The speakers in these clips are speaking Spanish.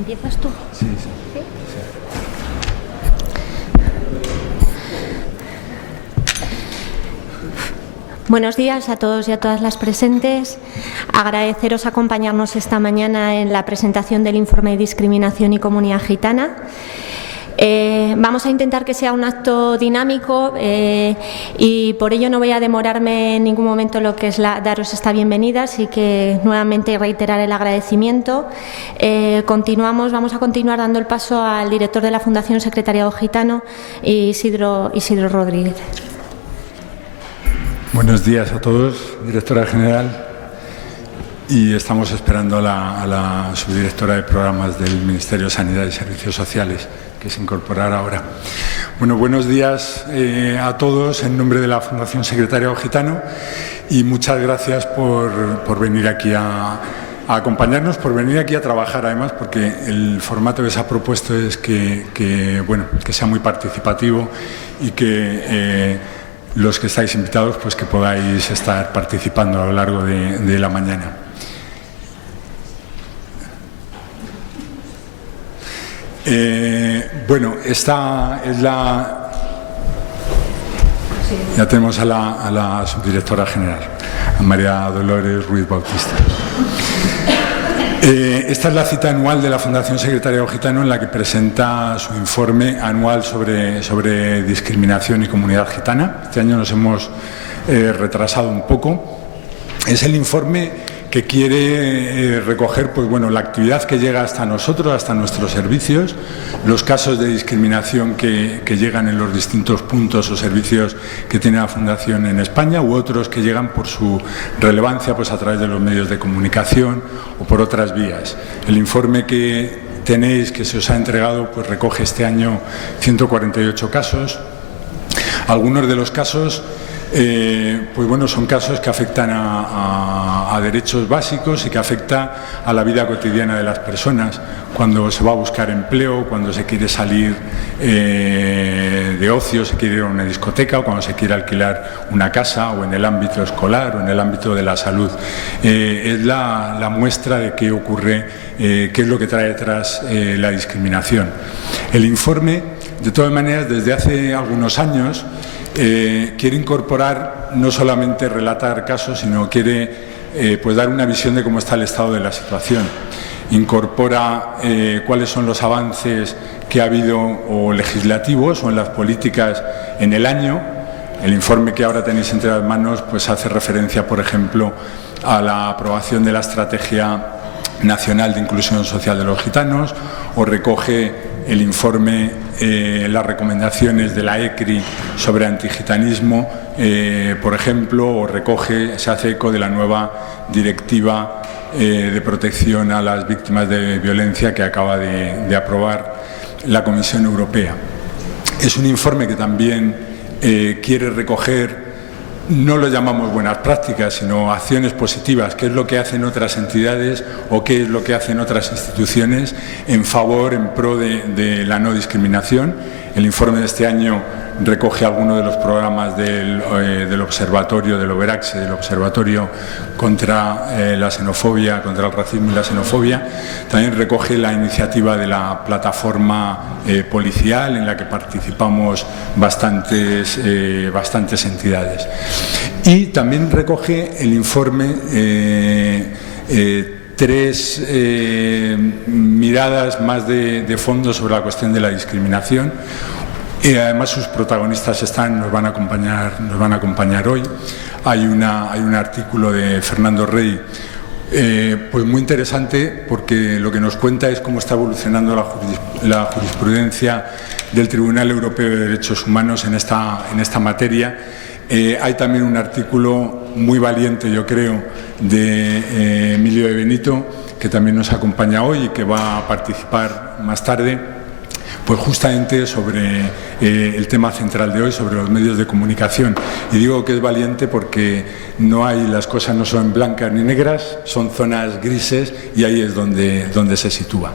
¿Empiezas tú? Sí. Buenos días a todos y a todas las presentes. Agradeceros acompañarnos esta mañana en la presentación del informe de discriminación y comunidad gitana. Vamos a intentar que sea un acto dinámico y por ello no voy a demorarme en ningún momento en lo que es daros esta bienvenida, así que nuevamente reiterar el agradecimiento. Vamos a continuar dando el paso al director de la Fundación Secretariado Gitano, Isidro Rodríguez. Buenos días a todos, directora general, y estamos esperando a la subdirectora de programas del Ministerio de Sanidad y Servicios Sociales, que se incorporará ahora. Bueno, buenos días a todos en nombre de la Fundación Secretariado Gitano y muchas gracias por venir aquí a acompañarnos, por venir aquí a trabajar además, porque el formato que se ha propuesto es que sea muy participativo y que los que estáis invitados, pues que podáis estar participando a lo largo de la mañana. Esta es la... Ya tenemos a la subdirectora general, a María Dolores Ruiz Bautista. Esta es la cita anual de la Fundación Secretariado Gitano en la que presenta su informe anual sobre discriminación y comunidad gitana. Este año nos hemos retrasado un poco. Es el informe que quiere recoger la actividad que llega hasta nosotros, hasta nuestros servicios, los casos de discriminación que llegan en los distintos puntos o servicios que tiene la Fundación en España u otros que llegan por su relevancia a través de los medios de comunicación o por otras vías. El informe que tenéis, que se os ha entregado, recoge este año 148 casos. Algunos de los casos son casos que afectan a derechos básicos y que afectan a la vida cotidiana de las personas, cuando se va a buscar empleo, cuando se quiere salir de ocio, se quiere ir a una discoteca, o cuando se quiere alquilar una casa, o en el ámbito escolar o en el ámbito de la salud. Es la muestra de qué ocurre, qué es lo que trae detrás la discriminación. El informe, de todas maneras, desde hace algunos años quiere incorporar, no solamente relatar casos, sino quiere dar una visión de cómo está el estado de la situación. Incorpora cuáles son los avances que ha habido o legislativos o en las políticas en el año. El informe que ahora tenéis entre las manos hace referencia, por ejemplo, a la aprobación de la Estrategia Nacional de Inclusión Social de los Gitanos, o recoge el informe, las recomendaciones de la ECRI sobre antigitanismo, por ejemplo, o se hace eco de la nueva directiva de protección a las víctimas de violencia que acaba de aprobar la Comisión Europea. Es un informe que también quiere recoger, no lo llamamos buenas prácticas, sino acciones positivas, qué es lo que hacen otras entidades o qué es lo que hacen otras instituciones en pro de la no discriminación. El informe de este año recoge algunos de los programas del observatorio, del OBERACSE, del Observatorio contra la xenofobia, contra el racismo y la xenofobia. También recoge la iniciativa de la plataforma policial, en la que participamos bastantes entidades. Y también recoge el informe tres miradas más de fondo sobre la cuestión de la discriminación. Y además sus protagonistas nos van a acompañar hoy. Hay un artículo de Fernando Rey muy interesante, porque lo que nos cuenta es cómo está evolucionando la jurisprudencia del Tribunal Europeo de Derechos Humanos en esta materia. Hay también un artículo muy valiente, yo creo, de Emilio de Benito, que también nos acompaña hoy y que va a participar más tarde, justamente sobre el tema central de hoy, sobre los medios de comunicación. Y digo que es valiente porque las cosas no son blancas ni negras, son zonas grises, y ahí es donde se sitúa.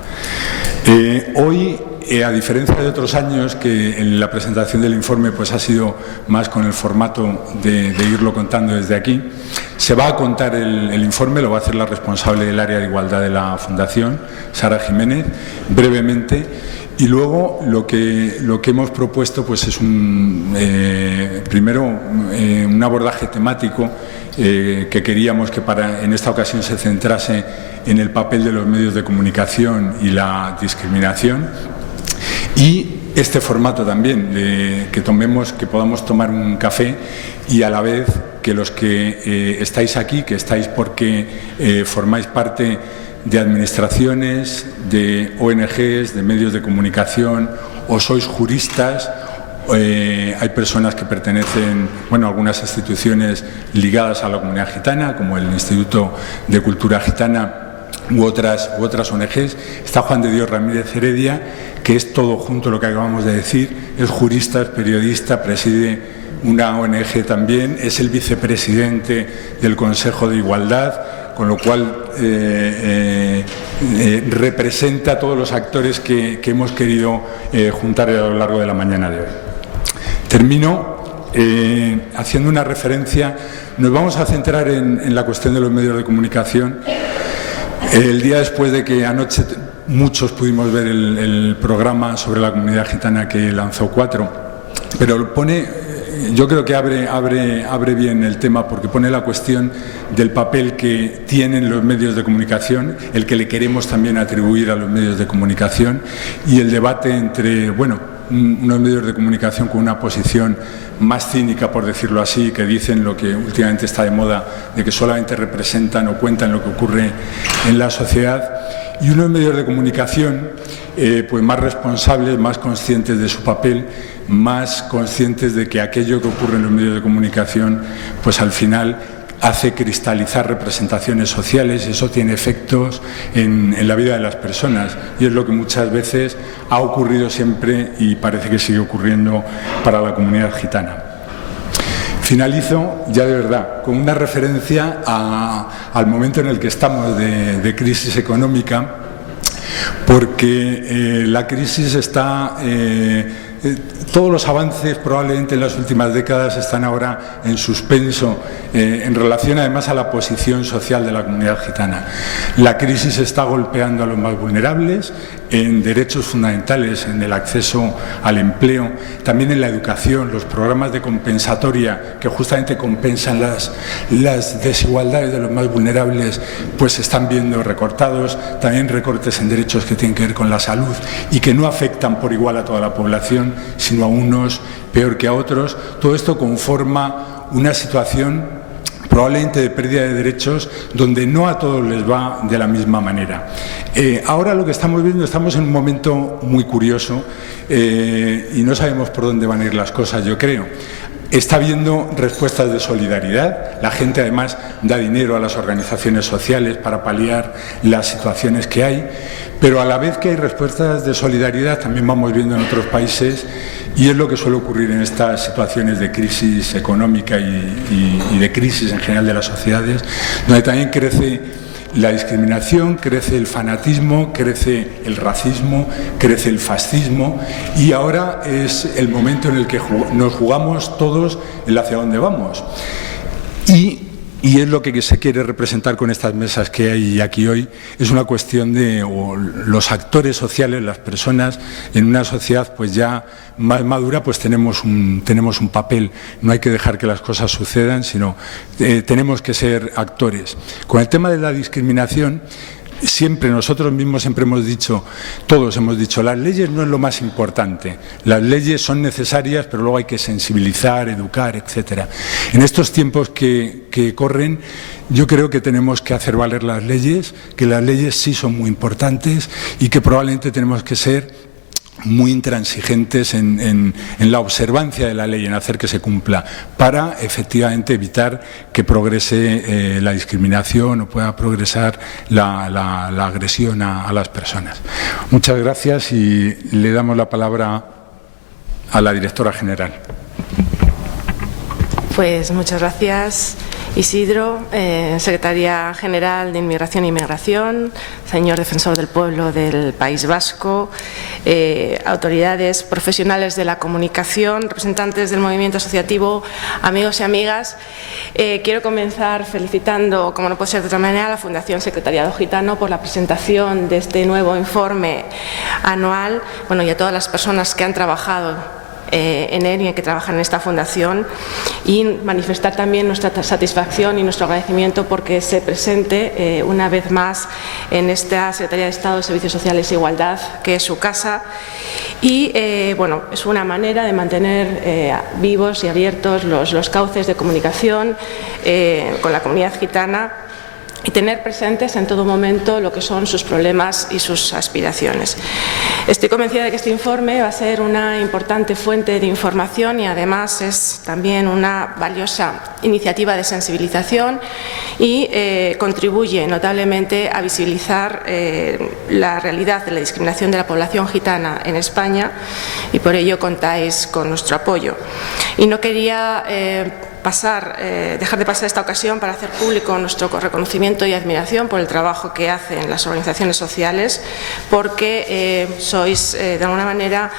Hoy a diferencia de otros años, que en la presentación del informe pues ha sido más con el formato de irlo contando desde aquí, se va a contar el informe, lo va a hacer la responsable del área de igualdad de la Fundación, Sara Jiménez, brevemente. Y luego lo que hemos propuesto pues es primero un abordaje temático que queríamos que en esta ocasión se centrase en el papel de los medios de comunicación y la discriminación, y este formato también que podamos tomar un café, y a la vez que los que estáis aquí, que estáis porque formáis parte de administraciones, de ONGs, de medios de comunicación, o sois juristas, hay personas que pertenecen, a algunas instituciones ligadas a la comunidad gitana, como el Instituto de Cultura Gitana u otras ONGs. Está Juan de Dios Ramírez Heredia, que es todo junto lo que acabamos de decir, es jurista, es periodista, preside una ONG también, es el vicepresidente del Consejo de Igualdad, con lo cual representa a todos los actores que hemos querido juntar a lo largo de la mañana de hoy. Termino haciendo una referencia. Nos vamos a centrar en la cuestión de los medios de comunicación. El día después de que anoche muchos pudimos ver el programa sobre la comunidad gitana que lanzó 4, pero yo creo que abre bien el tema, porque pone la cuestión del papel que tienen los medios de comunicación, el que le queremos también atribuir a los medios de comunicación, y el debate entre, unos medios de comunicación con una posición más cínica, por decirlo así, que dicen lo que últimamente está de moda, de que solamente representan o cuentan lo que ocurre en la sociedad, y unos medios de comunicación pues más responsables, más conscientes de su papel, más conscientes de que aquello que ocurre en los medios de comunicación pues al final hace cristalizar representaciones sociales, y eso tiene efectos en la vida de las personas, y es lo que muchas veces ha ocurrido siempre y parece que sigue ocurriendo para la comunidad gitana. Finalizo ya de verdad con una referencia al momento en el que estamos de crisis económica, porque la crisis está... todos los avances probablemente en las últimas décadas están ahora en suspenso en relación además a la posición social de la comunidad gitana. La crisis está golpeando a los más vulnerables en derechos fundamentales, en el acceso al empleo, también en la educación. Los programas de compensatoria que justamente compensan las desigualdades de los más vulnerables pues se están viendo recortados, también recortes en derechos que tienen que ver con la salud y que no afectan por igual a toda la población, sino a unos peor que a otros. Todo esto conforma una situación probablemente de pérdida de derechos donde no a todos les va de la misma manera. Ahora lo que estamos viendo, estamos en un momento muy curioso y no sabemos por dónde van a ir las cosas, yo creo. Está habiendo respuestas de solidaridad, la gente además da dinero a las organizaciones sociales para paliar las situaciones que hay, pero a la vez que hay respuestas de solidaridad también vamos viendo en otros países, y es lo que suele ocurrir en estas situaciones de crisis económica y de crisis en general de las sociedades, donde también crece la discriminación, crece el fanatismo, crece el racismo, crece el fascismo, y ahora es el momento en el que nos jugamos todos el hacia dónde vamos. Y es lo que se quiere representar con estas mesas que hay aquí hoy, es una cuestión de los actores sociales, las personas en una sociedad pues ya más madura, pues tenemos un papel. No hay que dejar que las cosas sucedan, sino tenemos que ser actores. Con el tema de la discriminación, nosotros mismos siempre hemos dicho, todos hemos dicho, las leyes no es lo más importante, las leyes son necesarias, pero luego hay que sensibilizar, educar, etcétera. En estos tiempos que corren, yo creo que tenemos que hacer valer las leyes, que las leyes sí son muy importantes y que probablemente tenemos que ser muy intransigentes en la observancia de la ley, en hacer que se cumpla, para efectivamente evitar que progrese la discriminación o pueda progresar la agresión a las personas. Muchas gracias y le damos la palabra a la directora general. Pues muchas gracias Isidro, Secretaria General de Inmigración e Inmigración, señor Defensor del Pueblo del País Vasco, autoridades profesionales de la comunicación, representantes del movimiento asociativo, amigos y amigas. Quiero comenzar felicitando, como no puede ser de otra manera, a la Fundación Secretariado Gitano por la presentación de este nuevo informe anual, y a todas las personas que han trabajado en él y que trabajan en esta fundación, y manifestar también nuestra satisfacción y nuestro agradecimiento porque se presente una vez más en esta Secretaría de Estado de Servicios Sociales e Igualdad, que es su casa. Y es una manera de mantener vivos y abiertos los cauces de comunicación con la comunidad gitana y tener presentes en todo momento lo que son sus problemas y sus aspiraciones. Estoy convencida de que este informe va a ser una importante fuente de información y además es también una valiosa iniciativa de sensibilización y contribuye notablemente a visibilizar la realidad de la discriminación de la población gitana en España, y por ello contáis con nuestro apoyo. Y no quería dejar de pasar esta ocasión para hacer público nuestro reconocimiento y admiración por el trabajo que hacen las organizaciones sociales, porque sois de alguna manera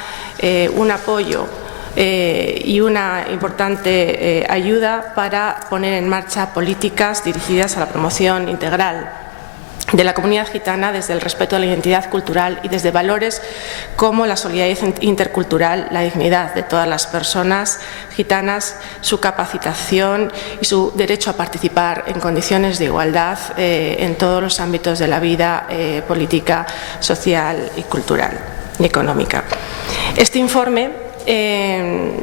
un apoyo y una importante ayuda para poner en marcha políticas dirigidas a la promoción integral de la comunidad gitana desde el respeto a la identidad cultural y desde valores como la solidaridad intercultural, la dignidad de todas las personas gitanas, su capacitación y su derecho a participar en condiciones de igualdad en todos los ámbitos de la vida política, social y cultural y económica. Este informe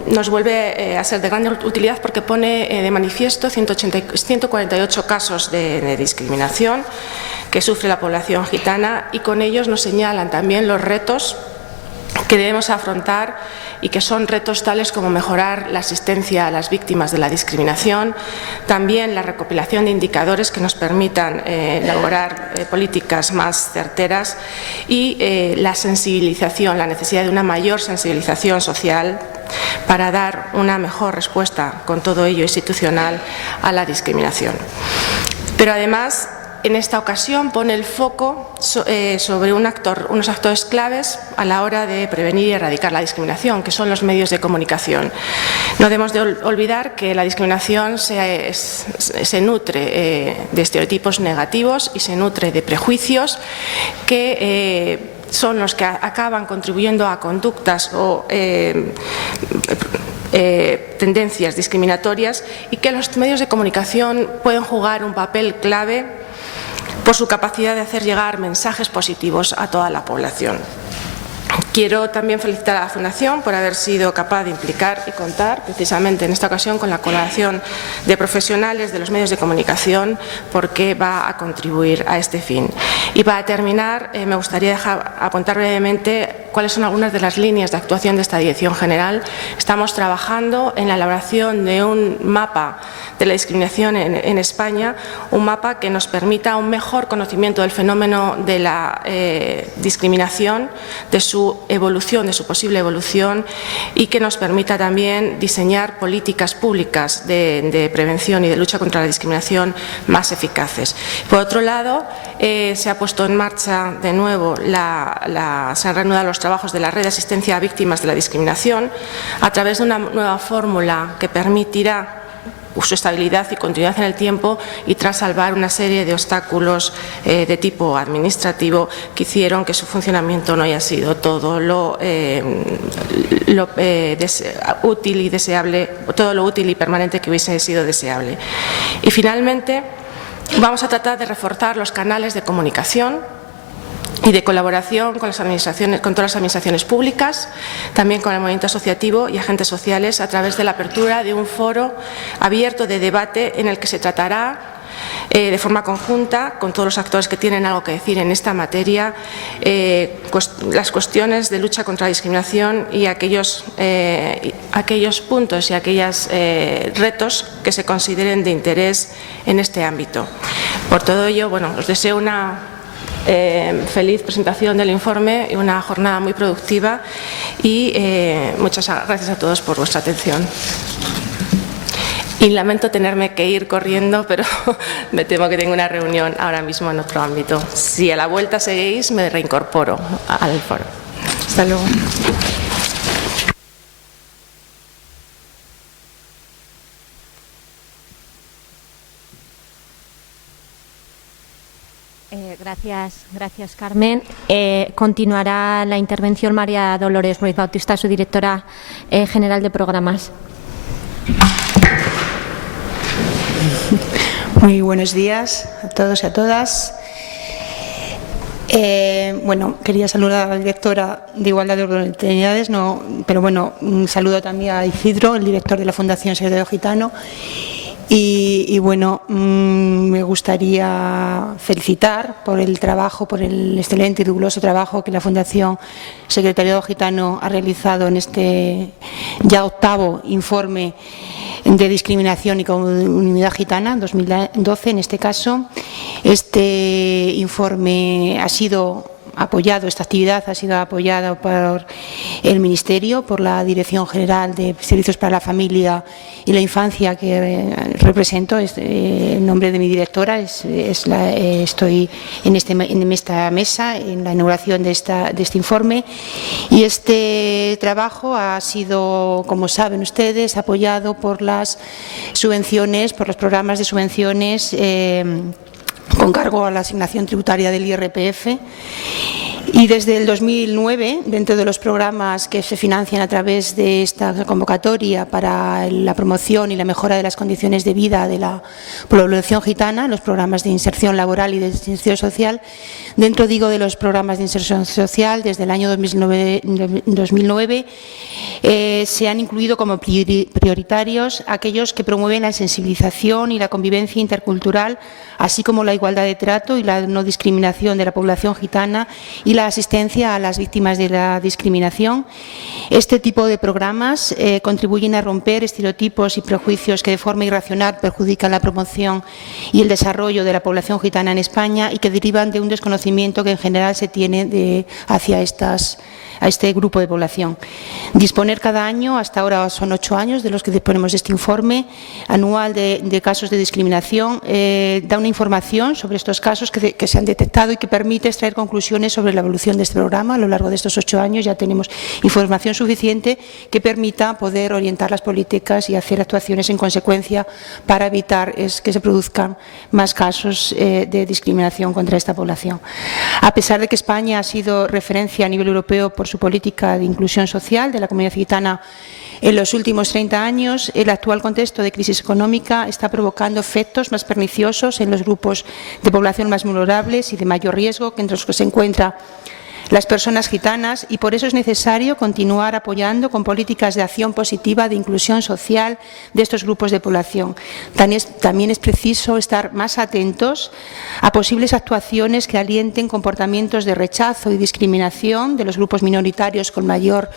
nos vuelve a ser de gran utilidad porque pone de manifiesto 148 casos de discriminación que sufre la población gitana, y con ellos nos señalan también los retos que debemos afrontar, y que son retos tales como mejorar la asistencia a las víctimas de la discriminación, también la recopilación de indicadores que nos permitan elaborar políticas más certeras, y la sensibilización, la necesidad de una mayor sensibilización social para dar una mejor respuesta con todo ello institucional a la discriminación. Pero además, en esta ocasión pone el foco sobre unos actores claves a la hora de prevenir y erradicar la discriminación, que son los medios de comunicación. No debemos de olvidar que la discriminación se nutre de estereotipos negativos y se nutre de prejuicios que son los que acaban contribuyendo a conductas o tendencias discriminatorias, y que los medios de comunicación pueden jugar un papel clave por su capacidad de hacer llegar mensajes positivos a toda la población. Quiero también felicitar a la Fundación por haber sido capaz de implicar y contar precisamente en esta ocasión con la colaboración de profesionales de los medios de comunicación, porque va a contribuir a este fin. Y para terminar, me gustaría apuntar brevemente cuáles son algunas de las líneas de actuación de esta Dirección General. Estamos trabajando en la elaboración de un mapa de la discriminación en España, un mapa que nos permita un mejor conocimiento del fenómeno de la discriminación, de su evolución, de su posible evolución, y que nos permita también diseñar políticas públicas de prevención y de lucha contra la discriminación más eficaces. Por otro lado, se ha puesto en marcha de nuevo, se han reanudado los trabajos de la Red de Asistencia a Víctimas de la Discriminación a través de una nueva fórmula que permitirá su estabilidad y continuidad en el tiempo, y tras salvar una serie de obstáculos de tipo administrativo que hicieron que su funcionamiento no haya sido todo lo útil y deseable, todo lo útil y permanente que hubiese sido deseable. Y finalmente, vamos a tratar de reforzar los canales de comunicación y de colaboración con las administraciones, con todas las administraciones públicas, también con el movimiento asociativo y agentes sociales, a través de la apertura de un foro abierto de debate en el que se tratará de forma conjunta con todos los actores que tienen algo que decir en esta materia, las cuestiones de lucha contra la discriminación y aquellos puntos y aquellos retos que se consideren de interés en este ámbito. Por todo ello, os deseo una feliz presentación del informe y una jornada muy productiva, y muchas gracias a todos por vuestra atención. Y lamento tenerme que ir corriendo, pero me temo que tengo una reunión ahora mismo en otro ámbito. Si a la vuelta seguís, me reincorporo al foro. Hasta luego. Gracias, Carmen. Continuará la intervención María Dolores Ruiz Bautista, su directora general de programas. Muy buenos días a todos y a todas. Bueno, quería saludar a la directora de Igualdad de Oportunidades, pero bueno, un saludo también a Isidro, el director de la Fundación Secretario Gitano. Y bueno, me gustaría felicitar por el trabajo, por el excelente y riguroso trabajo que la Fundación Secretariado Gitano ha realizado en este ya 8º informe de discriminación y comunidad gitana, 2012 en este caso. Este informe ha sido apoyado, esta actividad ha sido apoyada por el Ministerio, por la Dirección General de Servicios para la Familia y la Infancia que represento, en nombre de mi directora, estoy en esta mesa, en la inauguración de este informe, y este trabajo ha sido, como saben ustedes, apoyado por las subvenciones, por los programas de subvenciones con cargo a la asignación tributaria del IRPF. Y desde el 2009, dentro de los programas que se financian a través de esta convocatoria para la promoción y la mejora de las condiciones de vida de la población gitana, los programas de inserción laboral y de inserción social, dentro, digo, de los programas de inserción social, desde el año 2009 se han incluido como prioritarios aquellos que promueven la sensibilización y la convivencia intercultural, así como la igualdad de trato y la no discriminación de la población gitana y la asistencia a las víctimas de la discriminación. Este tipo de programas contribuyen a romper estereotipos y prejuicios que de forma irracional perjudican la promoción y el desarrollo de la población gitana en España y que derivan de un desconocimiento que en general se tiene hacia a este grupo de población. Disponer cada año, hasta ahora son 8 años de los que disponemos de este informe anual de casos de discriminación, da una información sobre estos casos que se han detectado y que permite extraer conclusiones sobre la evolución de este programa. A lo largo de estos 8 años ya tenemos información suficiente que permita poder orientar las políticas y hacer actuaciones en consecuencia para evitar que se produzcan más casos de discriminación contra esta población. A pesar de que España ha sido referencia a nivel europeo por su política de inclusión social de la comunidad gitana en los últimos 30 años, el actual contexto de crisis económica está provocando efectos más perniciosos en los grupos de población más vulnerables y de mayor riesgo, entre los que se encuentran las personas gitanas, y por eso es necesario continuar apoyando con políticas de acción positiva de inclusión social de estos grupos de población. También es preciso estar más atentos a posibles actuaciones que alienten comportamientos de rechazo y discriminación de los grupos minoritarios con mayor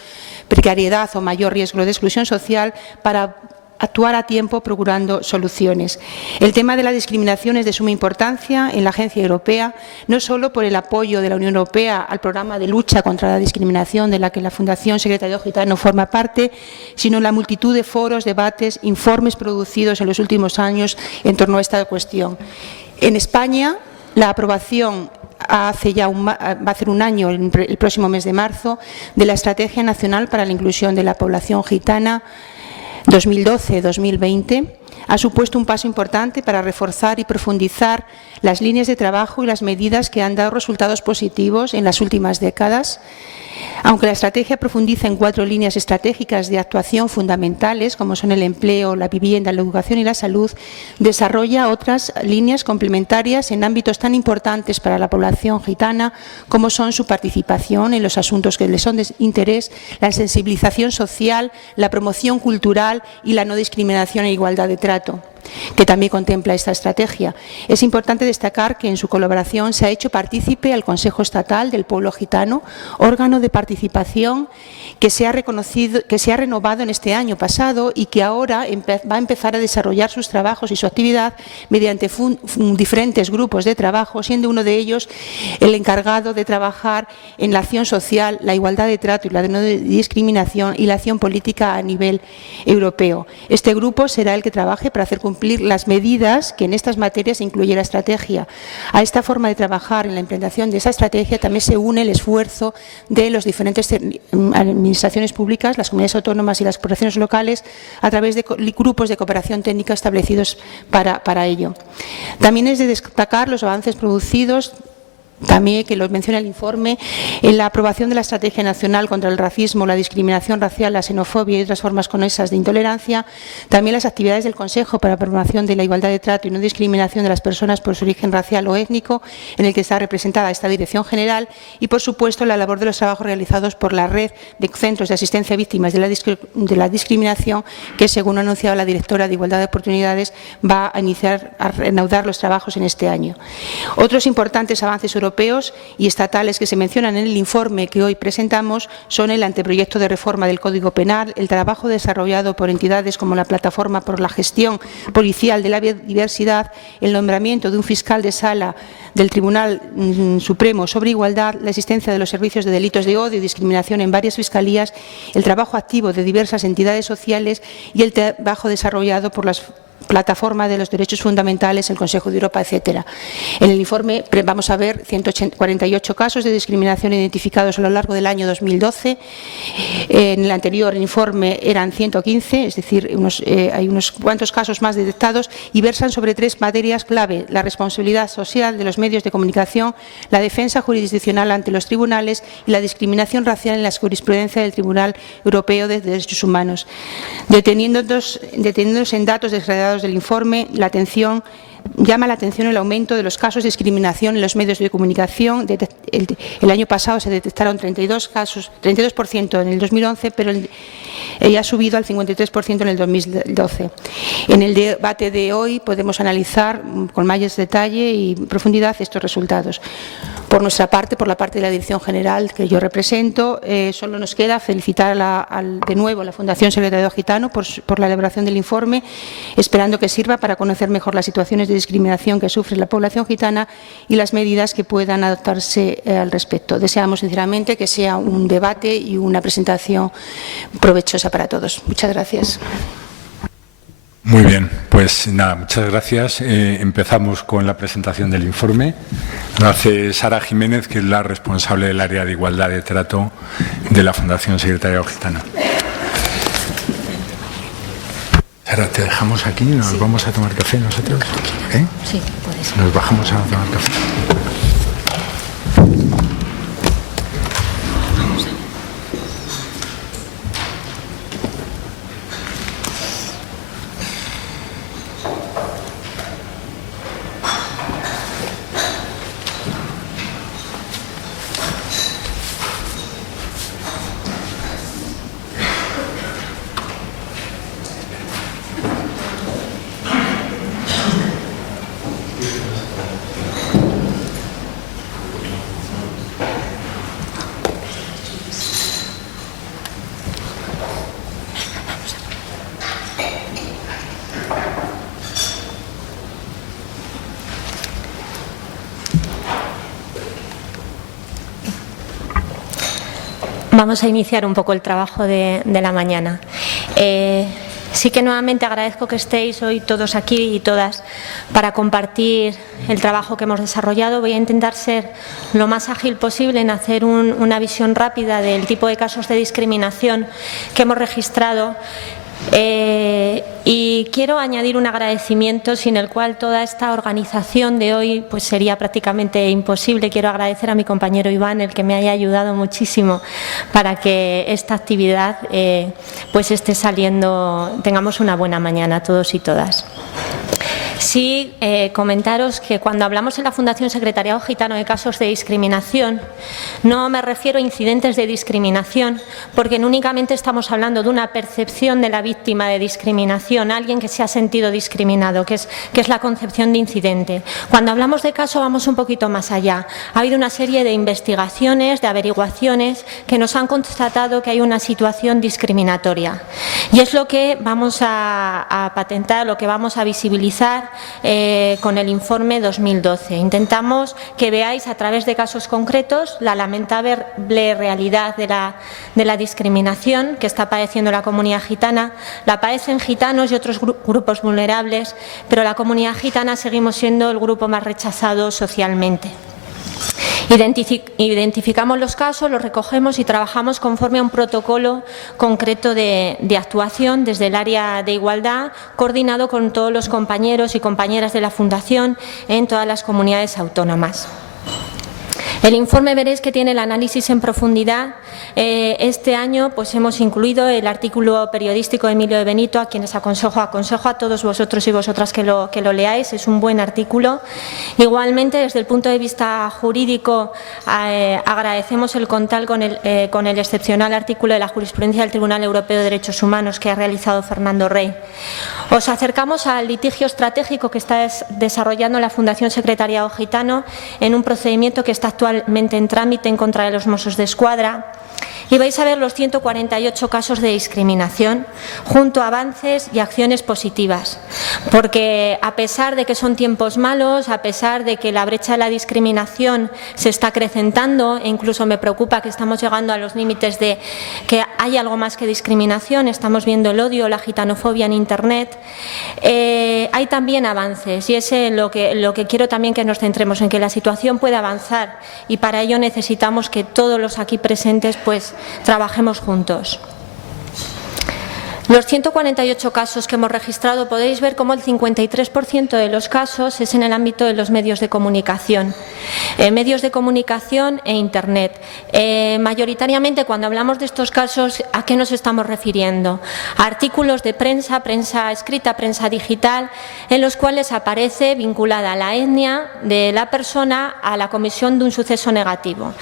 precariedad o mayor riesgo de exclusión social para actuar a tiempo procurando soluciones. El tema de la discriminación es de suma importancia en la Agencia Europea, no solo por el apoyo de la Unión Europea al programa de lucha contra la discriminación de la que la Fundación Secretariado Gitano forma parte, sino en la multitud de foros, debates, informes producidos en los últimos años en torno a esta cuestión. En España, la aprobación va a hacer un año, el próximo mes de marzo, de la Estrategia Nacional para la Inclusión de la Población Gitana 2012-2020 ha supuesto un paso importante para reforzar y profundizar las líneas de trabajo y las medidas que han dado resultados positivos en las últimas décadas. Aunque la estrategia profundiza en 4 líneas estratégicas de actuación fundamentales, como son el empleo, la vivienda, la educación y la salud, desarrolla otras líneas complementarias en ámbitos tan importantes para la población gitana como son su participación en los asuntos que les son de interés, la sensibilización social, la promoción cultural y la no discriminación e igualdad de trato. que también contempla esta estrategia. Es importante destacar que en su colaboración se ha hecho partícipe al Consejo Estatal del Pueblo Gitano, órgano de participación que se ha renovado en este año pasado y que ahora va a empezar a desarrollar sus trabajos y su actividad mediante diferentes grupos de trabajo, siendo uno de ellos el encargado de trabajar en la acción social, la igualdad de trato y la no discriminación y la acción política a nivel europeo. Este grupo será el que trabaje para hacer cumplir las medidas que en estas materias incluye la estrategia. A esta forma de trabajar en la implementación de esa estrategia también se une el esfuerzo de los diferentes administraciones públicas, las comunidades autónomas y las corporaciones locales, a través de grupos de cooperación técnica establecidos para ello. También es de destacar los avances producidos, también que lo menciona el informe, en la aprobación de la Estrategia Nacional contra el Racismo, la Discriminación Racial, la Xenofobia y otras formas conexas de intolerancia, también las actividades del Consejo para la promoción de la igualdad de trato y no discriminación de las personas por su origen racial o étnico, en el que está representada esta Dirección General, y, por supuesto, la labor de los trabajos realizados por la Red de Centros de Asistencia a Víctimas de la Discriminación, que, según ha anunciado la Directora de Igualdad de Oportunidades, va a iniciar a reanudar los trabajos en este año. Otros importantes avances europeos y estatales que se mencionan en el informe que hoy presentamos son el anteproyecto de reforma del Código Penal, el trabajo desarrollado por entidades como la Plataforma por la Gestión Policial de la Diversidad, el nombramiento de un fiscal de sala del Tribunal Supremo sobre Igualdad, la existencia de los servicios de delitos de odio y discriminación en varias fiscalías, el trabajo activo de diversas entidades sociales y el trabajo desarrollado por las Plataforma de los Derechos Fundamentales, el Consejo de Europa, etcétera. En el informe vamos a ver 148 casos de discriminación identificados a lo largo del año 2012. En el anterior informe eran 115, es decir, hay unos cuantos casos más detectados y versan sobre 3 materias clave: la responsabilidad social de los medios de comunicación, la defensa jurisdiccional ante los tribunales y la discriminación racial en la jurisprudencia del Tribunal Europeo de Derechos Humanos. Deteniéndonos en datos desagregados del informe, llama la atención el aumento de los casos de discriminación en los medios de comunicación. El año pasado se detectaron 32% en el 2011, pero ha subido al 53% en el 2012. En el debate de hoy podemos analizar con mayor detalle y profundidad estos resultados. Por nuestra parte, por la parte de la Dirección General que yo represento, solo nos queda felicitar de nuevo a la Fundación Secretariado Gitano por la elaboración del informe, esperando que sirva para conocer mejor las situaciones de discriminación que sufre la población gitana y las medidas que puedan adoptarse al respecto. Deseamos sinceramente que sea un debate y una presentación provechosa para todos. Muchas gracias. Muy bien, pues nada, muchas gracias. Empezamos con la presentación del informe. Lo hace Sara Jiménez, que es la responsable del área de igualdad de trato de la Fundación Secretariado Gitano. Sara, ¿te dejamos aquí? ¿Nos vamos a tomar café nosotros? ¿Eh? Sí, puedes. Nos bajamos a tomar café. Vamos a iniciar un poco el trabajo de la mañana. Sí que nuevamente agradezco que estéis hoy todos aquí y todas para compartir el trabajo que hemos desarrollado. Voy a intentar ser lo más ágil posible en hacer una visión rápida del tipo de casos de discriminación que hemos registrado. Y quiero añadir un agradecimiento sin el cual toda esta organización de hoy pues sería prácticamente imposible. Quiero agradecer a mi compañero Iván, el que me haya ayudado muchísimo para que esta actividad pues esté saliendo, tengamos una buena mañana todos y todas. Sí, comentaros que cuando hablamos en la Fundación Secretariado Gitano de casos de discriminación, no me refiero a incidentes de discriminación, porque no únicamente estamos hablando de una percepción de la víctima de discriminación, alguien que se ha sentido discriminado, que es la concepción de incidente. Cuando hablamos de caso vamos un poquito más allá. Ha habido una serie de investigaciones, de averiguaciones, que nos han constatado que hay una situación discriminatoria. Y es lo que vamos a patentar, lo que vamos a visibilizar con el informe 2012. Intentamos que veáis a través de casos concretos la lamentable realidad de la discriminación que está padeciendo la comunidad gitana. La padecen gitanos y otros grupos vulnerables, pero la comunidad gitana seguimos siendo el grupo más rechazado socialmente. Identificamos los casos, los recogemos y trabajamos conforme a un protocolo concreto de actuación desde el área de igualdad, coordinado con todos los compañeros y compañeras de la Fundación en todas las comunidades autónomas. El informe veréis que tiene el análisis en profundidad. Este año pues hemos incluido el artículo periodístico de Emilio de Benito, a quienes aconsejo a todos vosotros y vosotras que lo leáis. Es un buen artículo. Igualmente, desde el punto de vista jurídico, agradecemos el contar con el excepcional artículo de la jurisprudencia del Tribunal Europeo de Derechos Humanos que ha realizado Fernando Rey. Os acercamos al litigio estratégico que está desarrollando la Fundación Secretariado Gitano en un procedimiento que está actualmente en trámite en contra de los Mossos d'Esquadra. Y vais a ver los 148 casos de discriminación, junto a avances y acciones positivas, porque a pesar de que son tiempos malos, a pesar de que la brecha de la discriminación se está acrecentando, e incluso me preocupa que estamos llegando a los límites de que hay algo más que discriminación, estamos viendo el odio, la gitanofobia en Internet, hay también avances, y es lo que quiero también que nos centremos, en que la situación pueda avanzar, y para ello necesitamos que todos los aquí presentes pues trabajemos juntos. Los 148 casos que hemos registrado, podéis ver cómo el 53% de los casos es en el ámbito de los medios de comunicación e Internet. Mayoritariamente, cuando hablamos de estos casos, ¿a qué nos estamos refiriendo? A artículos de prensa, prensa escrita, prensa digital, en los cuales aparece vinculada la etnia de la persona a la comisión de un suceso negativo.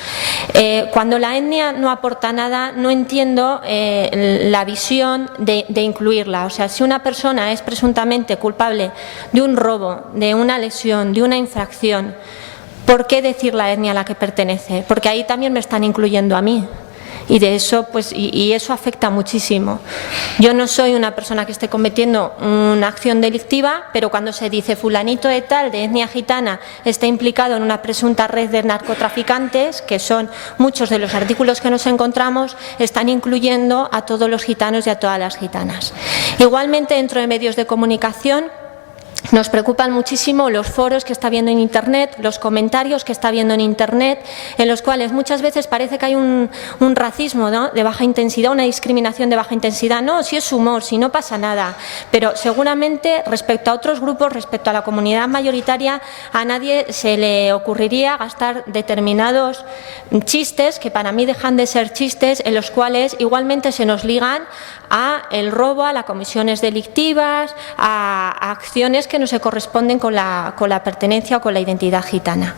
Cuando la etnia no aporta nada, no entiendo la visión de incluirla. O sea, si una persona es presuntamente culpable de un robo, de una lesión, de una infracción, ¿por qué decir la etnia a la que pertenece? Porque ahí también me están incluyendo a mí. Y de eso, pues, y eso afecta muchísimo. Yo no soy una persona que esté cometiendo una acción delictiva, pero cuando se dice fulanito de tal, de etnia gitana, está implicado en una presunta red de narcotraficantes, que son muchos de los artículos que nos encontramos, están incluyendo a todos los gitanos y a todas las gitanas. Igualmente, dentro de medios de comunicación, nos preocupan muchísimo los foros que está viendo en Internet, los comentarios que está viendo en Internet, en los cuales muchas veces parece que hay un racismo, ¿no?, de baja intensidad, una discriminación de baja intensidad. No, si es humor, si no pasa nada. Pero seguramente respecto a otros grupos, respecto a la comunidad mayoritaria, a nadie se le ocurriría gastar determinados chistes, que para mí dejan de ser chistes, en los cuales igualmente se nos ligan a el robo, a las comisiones delictivas, a acciones que no se corresponden con la pertenencia o con la identidad gitana.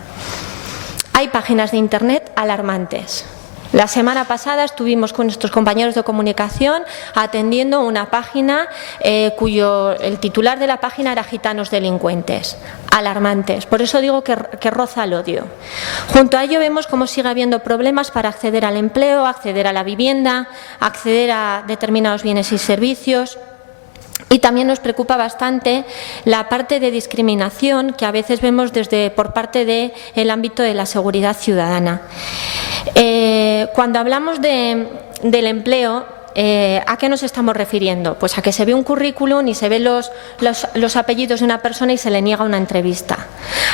Hay páginas de Internet alarmantes. La semana pasada estuvimos con nuestros compañeros de comunicación atendiendo una página el titular de la página era Gitanos delincuentes. Alarmantes. Por eso digo que roza el odio. Junto a ello vemos cómo sigue habiendo problemas para acceder al empleo, acceder a la vivienda, acceder a determinados bienes y servicios. Y también nos preocupa bastante la parte de discriminación que a veces vemos por parte del ámbito de la seguridad ciudadana. Cuando hablamos del empleo, ¿a qué nos estamos refiriendo? Pues a que se ve un currículum y se ven los apellidos de una persona y se le niega una entrevista.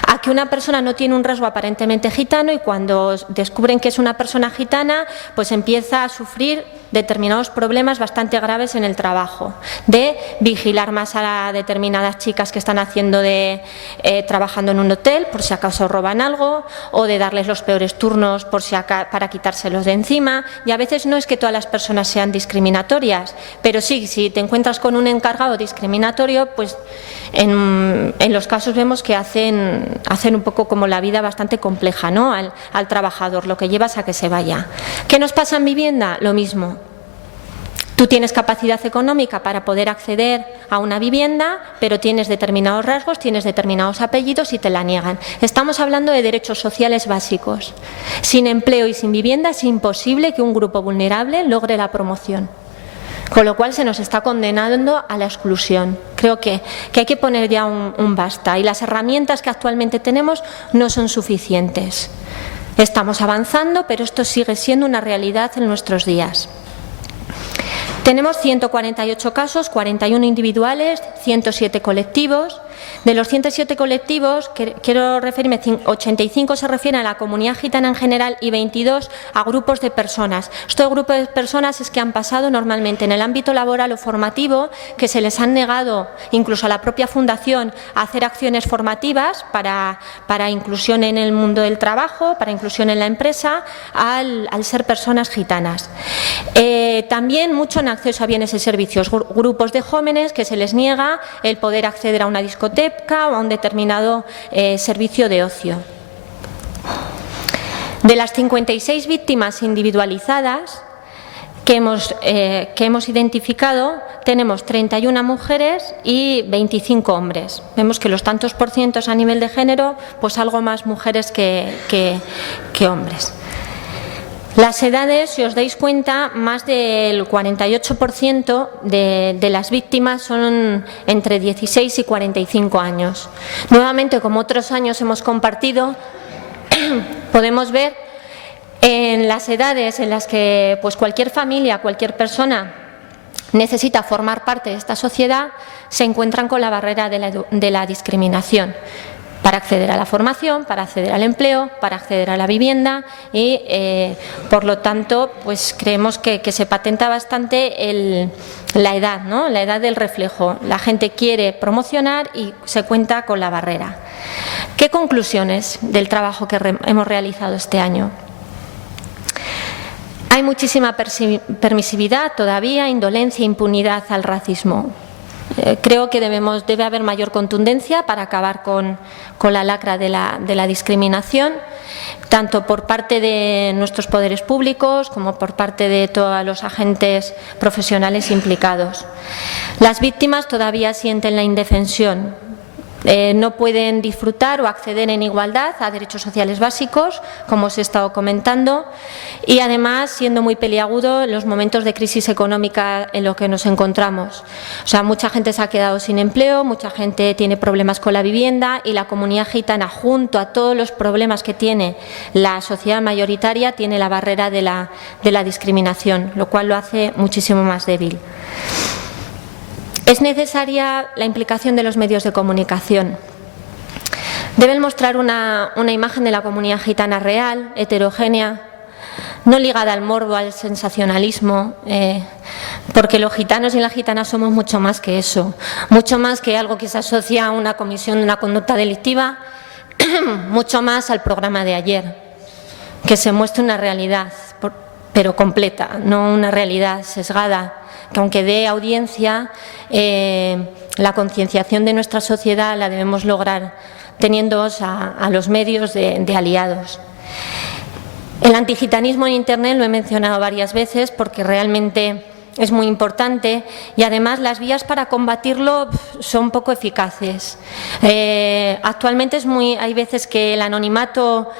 A que una persona no tiene un rasgo aparentemente gitano y cuando descubren que es una persona gitana, pues empieza a sufrir determinados problemas bastante graves en el trabajo, de vigilar más a determinadas chicas que están trabajando en un hotel por si acaso roban algo, o de darles los peores turnos para quitárselos de encima. Y a veces no es que todas las personas sean discriminadas, discriminatorias, pero sí, si te encuentras con un encargado discriminatorio, pues en los casos vemos que hacen un poco como la vida bastante compleja, ¿no?, al trabajador, lo que llevas a que se vaya. ¿Qué nos pasa en vivienda? Lo mismo. Tú tienes capacidad económica para poder acceder a una vivienda, pero tienes determinados rasgos, tienes determinados apellidos y te la niegan. Estamos hablando de derechos sociales básicos. Sin empleo y sin vivienda es imposible que un grupo vulnerable logre la promoción. Con lo cual se nos está condenando a la exclusión. Creo que hay que poner ya un basta, y las herramientas que actualmente tenemos no son suficientes. Estamos avanzando, pero esto sigue siendo una realidad en nuestros días. Tenemos 148 casos, 41 individuales, 107 colectivos. De los 107 colectivos, quiero referirme, 85 se refieren a la comunidad gitana en general y 22 a grupos de personas. Estos grupos de personas es que han pasado normalmente en el ámbito laboral o formativo, que se les han negado, incluso a la propia fundación, a hacer acciones formativas para inclusión en el mundo del trabajo, para inclusión en la empresa, al ser personas gitanas. También mucho en acceso a bienes y servicios, grupos de jóvenes que se les niega el poder acceder a una discoteca o a un determinado servicio de ocio. De las 56 víctimas individualizadas que hemos identificado, tenemos 31 mujeres y 25 hombres. Vemos que los tantos por cientos a nivel de género, pues algo más mujeres que hombres. Las edades, si os dais cuenta, más del 48% de las víctimas son entre 16 y 45 años. Nuevamente, como otros años hemos compartido, podemos ver en las edades en las que pues cualquier familia, cualquier persona necesita formar parte de esta sociedad, se encuentran con la barrera de la discriminación. Para acceder a la formación, para acceder al empleo, para acceder a la vivienda y, por lo tanto, pues creemos que se patenta bastante la edad, ¿no?, la edad del reflejo. La gente quiere promocionar y se cuenta con la barrera. ¿Qué conclusiones del trabajo que hemos realizado este año? Hay muchísima permisividad todavía, indolencia, impunidad al racismo. Creo que debe haber mayor contundencia para acabar con la lacra de la discriminación, tanto por parte de nuestros poderes públicos como por parte de todos los agentes profesionales implicados. Las víctimas todavía sienten la indefensión. No pueden disfrutar o acceder en igualdad a derechos sociales básicos, como os he estado comentando, y además siendo muy peliagudo los momentos de crisis económica en los que nos encontramos. O sea, mucha gente se ha quedado sin empleo, mucha gente tiene problemas con la vivienda y la comunidad gitana, junto a todos los problemas que tiene la sociedad mayoritaria, tiene la barrera de la discriminación, lo cual lo hace muchísimo más débil. Es necesaria la implicación de los medios de comunicación. Deben mostrar una imagen de la comunidad gitana real, heterogénea, no ligada al morbo, al sensacionalismo, porque los gitanos y las gitanas somos mucho más que eso, mucho más que algo que se asocia a una comisión de una conducta delictiva, mucho más al programa de ayer, que se muestre una realidad, pero completa, no una realidad sesgada, que aunque dé audiencia, la concienciación de nuestra sociedad la debemos lograr teniéndoos a los medios de aliados. El antigitanismo en Internet lo he mencionado varias veces porque realmente es muy importante y además las vías para combatirlo son poco eficaces. Actualmente hay veces que el anonimato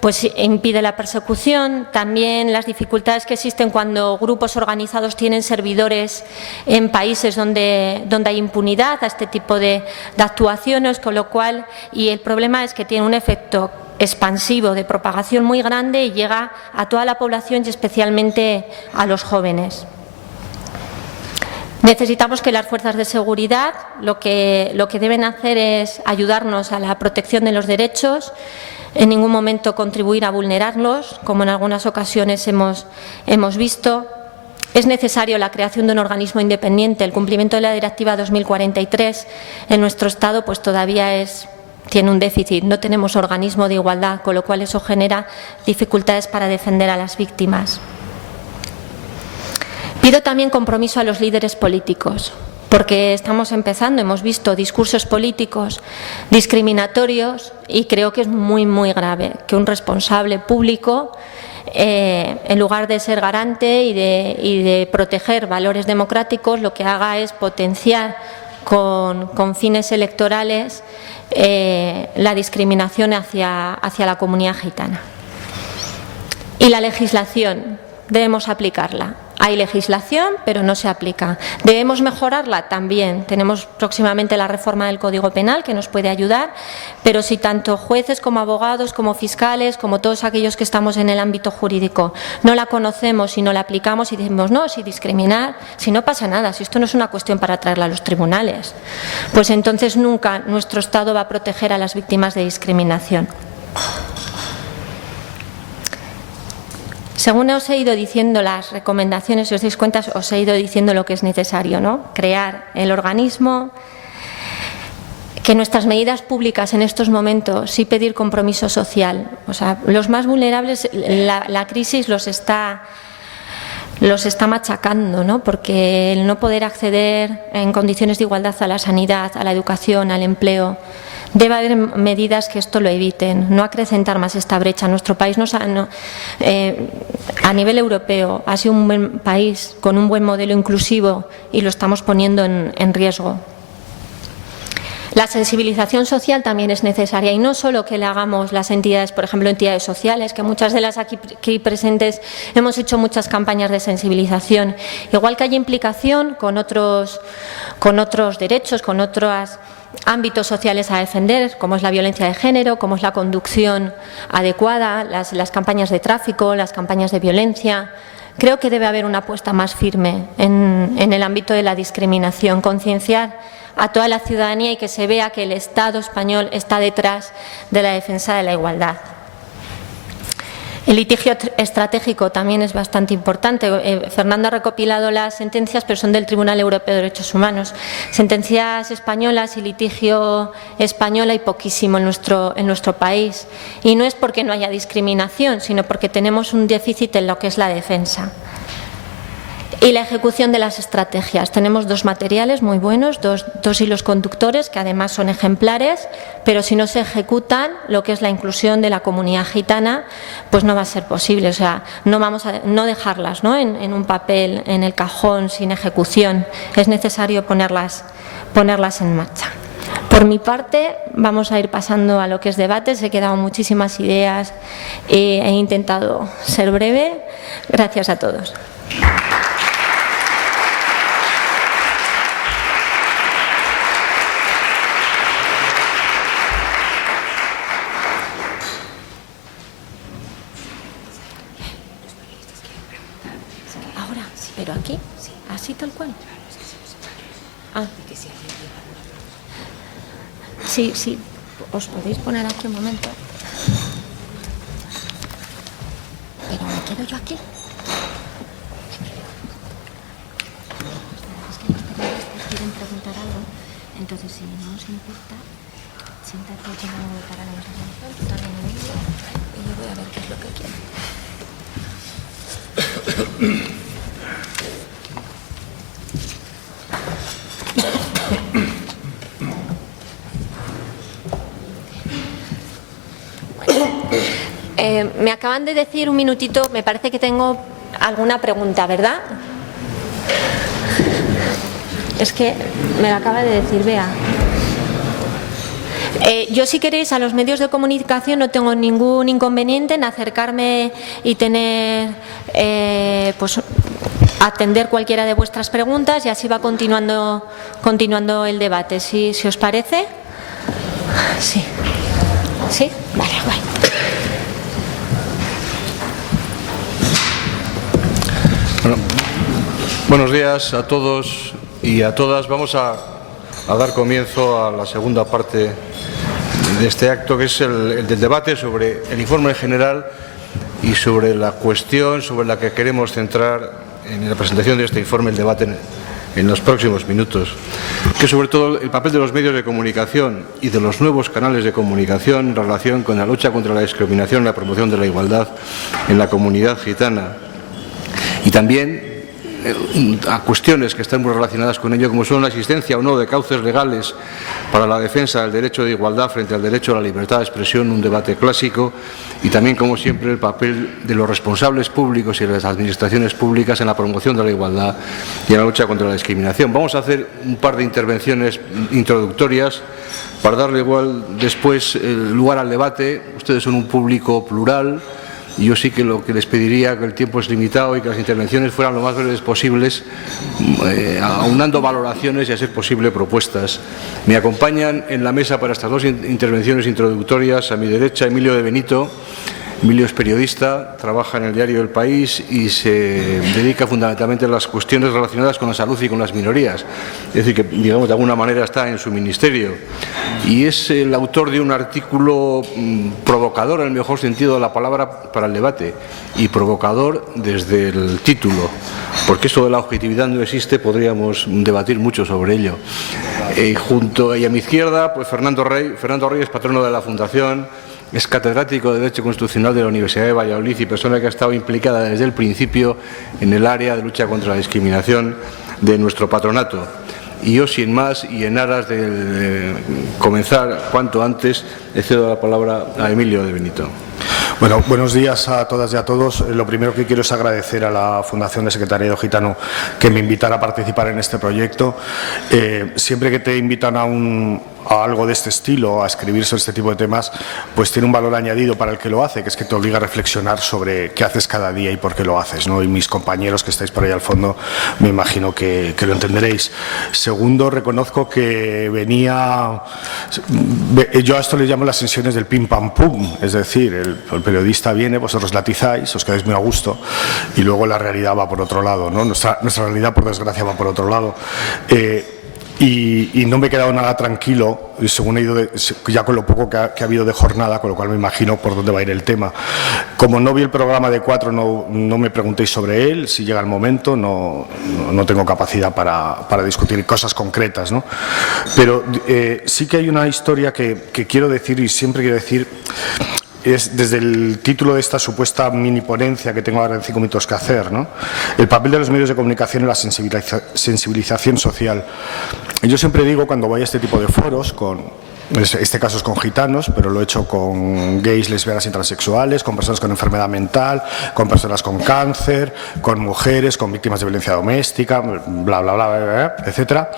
pues impide la persecución, también las dificultades que existen cuando grupos organizados tienen servidores en países donde hay impunidad a este tipo de actuaciones, con lo cual, y el problema es que tiene un efecto expansivo de propagación muy grande y llega a toda la población y especialmente a los jóvenes. Necesitamos que las fuerzas de seguridad lo que deben hacer es ayudarnos a la protección de los derechos, en ningún momento contribuir a vulnerarlos, como en algunas ocasiones hemos visto. Es necesario la creación de un organismo independiente. El cumplimiento de la Directiva 2043 en nuestro Estado pues todavía tiene un déficit. No tenemos organismo de igualdad, con lo cual eso genera dificultades para defender a las víctimas. Pido también compromiso a los líderes políticos, porque estamos empezando, hemos visto discursos políticos discriminatorios y creo que es muy, muy grave que un responsable público, en lugar de ser garante y de proteger valores democráticos, lo que haga es potenciar con fines electorales la discriminación hacia la comunidad gitana. Y la legislación, debemos aplicarla. Hay legislación, pero no se aplica. ¿Debemos mejorarla? También. Tenemos próximamente la reforma del Código Penal que nos puede ayudar, pero si tanto jueces como abogados, como fiscales, como todos aquellos que estamos en el ámbito jurídico no la conocemos y no la aplicamos y decimos no, si discriminar, si no pasa nada, si esto no es una cuestión para traerla a los tribunales, pues entonces nunca nuestro Estado va a proteger a las víctimas de discriminación. Según os he ido diciendo las recomendaciones, si os dais cuenta, os he ido diciendo lo que es necesario, ¿no? Crear el organismo, que nuestras medidas públicas en estos momentos sí pedir compromiso social. O sea, los más vulnerables, la crisis los está machacando, ¿no? Porque el no poder acceder en condiciones de igualdad a la sanidad, a la educación, al empleo. Debe haber medidas que esto lo eviten, no acrecentar más esta brecha. Nuestro país a nivel europeo ha sido un buen país con un buen modelo inclusivo y lo estamos poniendo en riesgo. La sensibilización social también es necesaria y no solo que le hagamos las entidades, por ejemplo, entidades sociales, que muchas de las aquí presentes hemos hecho muchas campañas de sensibilización. Igual que hay implicación con otros derechos, con otros ámbitos sociales a defender, como es la violencia de género, como es la conducción adecuada, las campañas de tráfico, las campañas de violencia. Creo que debe haber una apuesta más firme en el ámbito de la discriminación, concienciar a toda la ciudadanía y que se vea que el Estado español está detrás de la defensa de la igualdad. El litigio estratégico también es bastante importante. Fernando ha recopilado las sentencias, pero son del Tribunal Europeo de Derechos Humanos. Sentencias españolas y litigio español hay poquísimo en nuestro país. Y no es porque no haya discriminación, sino porque tenemos un déficit en lo que es la defensa. Y la ejecución de las estrategias. Tenemos dos materiales muy buenos, dos hilos conductores que además son ejemplares, pero si no se ejecutan, lo que es la inclusión de la comunidad gitana, pues no va a ser posible. O sea, no dejarlas, ¿no? En un papel, en el cajón, sin ejecución. Es necesario ponerlas en marcha. Por mi parte, vamos a ir pasando a lo que es debate. Se he quedado muchísimas ideas y he intentado ser breve. Gracias a todos. Pero aquí, así tal cual. Ah. Sí, os podéis poner aquí un momento. Pero me quedo yo aquí. Es que los periodistas quieren preguntar algo, entonces si no os importa, siéntate que no para la intervención, tú también me dices, y yo voy a ver qué es lo que quiero. Me acaban de decir un minutito, me parece que tengo alguna pregunta, ¿verdad? Es que me lo acaba de decir Bea. Yo, si queréis, a los medios de comunicación no tengo ningún inconveniente en acercarme y tener, pues, atender cualquiera de vuestras preguntas y así va continuando el debate. ¿Sí os parece? Sí. ¿Sí? Vale, guay. Bueno, buenos días a todos y a todas. Vamos a dar comienzo a la segunda parte de este acto, que es el del debate sobre el informe general y sobre la cuestión sobre la que queremos centrar en la presentación de este informe, el debate en los próximos minutos, que sobre todo el papel de los medios de comunicación y de los nuevos canales de comunicación en relación con la lucha contra la discriminación y la promoción de la igualdad en la comunidad gitana. Y también a cuestiones que están muy relacionadas con ello, como son la existencia o no de cauces legales para la defensa del derecho de igualdad frente al derecho a la libertad de expresión, un debate clásico, y también, como siempre, el papel de los responsables públicos y de las administraciones públicas en la promoción de la igualdad y en la lucha contra la discriminación. Vamos a hacer un par de intervenciones introductorias para darle igual después lugar al debate. Ustedes son un público plural y yo sí que lo que les pediría, que el tiempo es limitado y que las intervenciones fueran lo más breves posibles, aunando valoraciones y, a ser posible, propuestas. Me acompañan en la mesa para estas dos intervenciones introductorias, a mi derecha, Emilio de Benito. Emilio es periodista, trabaja en el diario El País y se dedica fundamentalmente a las cuestiones relacionadas con la salud y con las minorías. Es decir, que, digamos, de alguna manera está en su ministerio. Y es el autor de un artículo provocador, en el mejor sentido de la palabra, para el debate. Y provocador desde el título, porque eso de la objetividad no existe, podríamos debatir mucho sobre ello. Junto a mi izquierda, pues Fernando Rey. Fernando Rey es patrono de la Fundación, es catedrático de Derecho Constitucional de la Universidad de Valladolid y persona que ha estado implicada desde el principio en el área de lucha contra la discriminación de nuestro patronato. Y yo, sin más, y en aras de comenzar cuanto antes, le cedo la palabra a Emilio de Benito. Bueno, buenos días a todas y a todos. Lo primero que quiero es agradecer a la Fundación de Secretariado Gitano que me invitara a participar en este proyecto. Siempre que te invitan a algo de este estilo, a escribir sobre este tipo de temas, pues tiene un valor añadido para el que lo hace, que es que te obliga a reflexionar sobre qué haces cada día y por qué lo haces, ¿no? Y mis compañeros que estáis por ahí al fondo, me imagino que lo entenderéis. Segundo, reconozco que yo a esto le llamo las sesiones del pim pam pum, es decir, el periodista viene, vosotros latizáis, os quedáis muy a gusto y luego la realidad va por otro lado, ¿no? Nuestra realidad, por desgracia, va por otro lado. Y no me he quedado nada tranquilo, según he ido ya con lo poco que ha habido de jornada, con lo cual me imagino por dónde va a ir el tema. Como no vi el programa de 4, no me preguntéis sobre él, si llega el momento, no tengo capacidad para discutir cosas concretas, ¿no? Pero sí que hay una historia que quiero decir y siempre quiero decir. Es desde el título de esta supuesta mini ponencia que tengo ahora en 5 minutos que hacer, ¿no? El papel de los medios de comunicación en la sensibilización social. Yo siempre digo, cuando voy a este tipo de foros, este caso es con gitanos, pero lo he hecho con gays, lesbianas y transexuales, con personas con enfermedad mental, con personas con cáncer, con mujeres, con víctimas de violencia doméstica, bla, bla, bla, bla, bla, etcétera,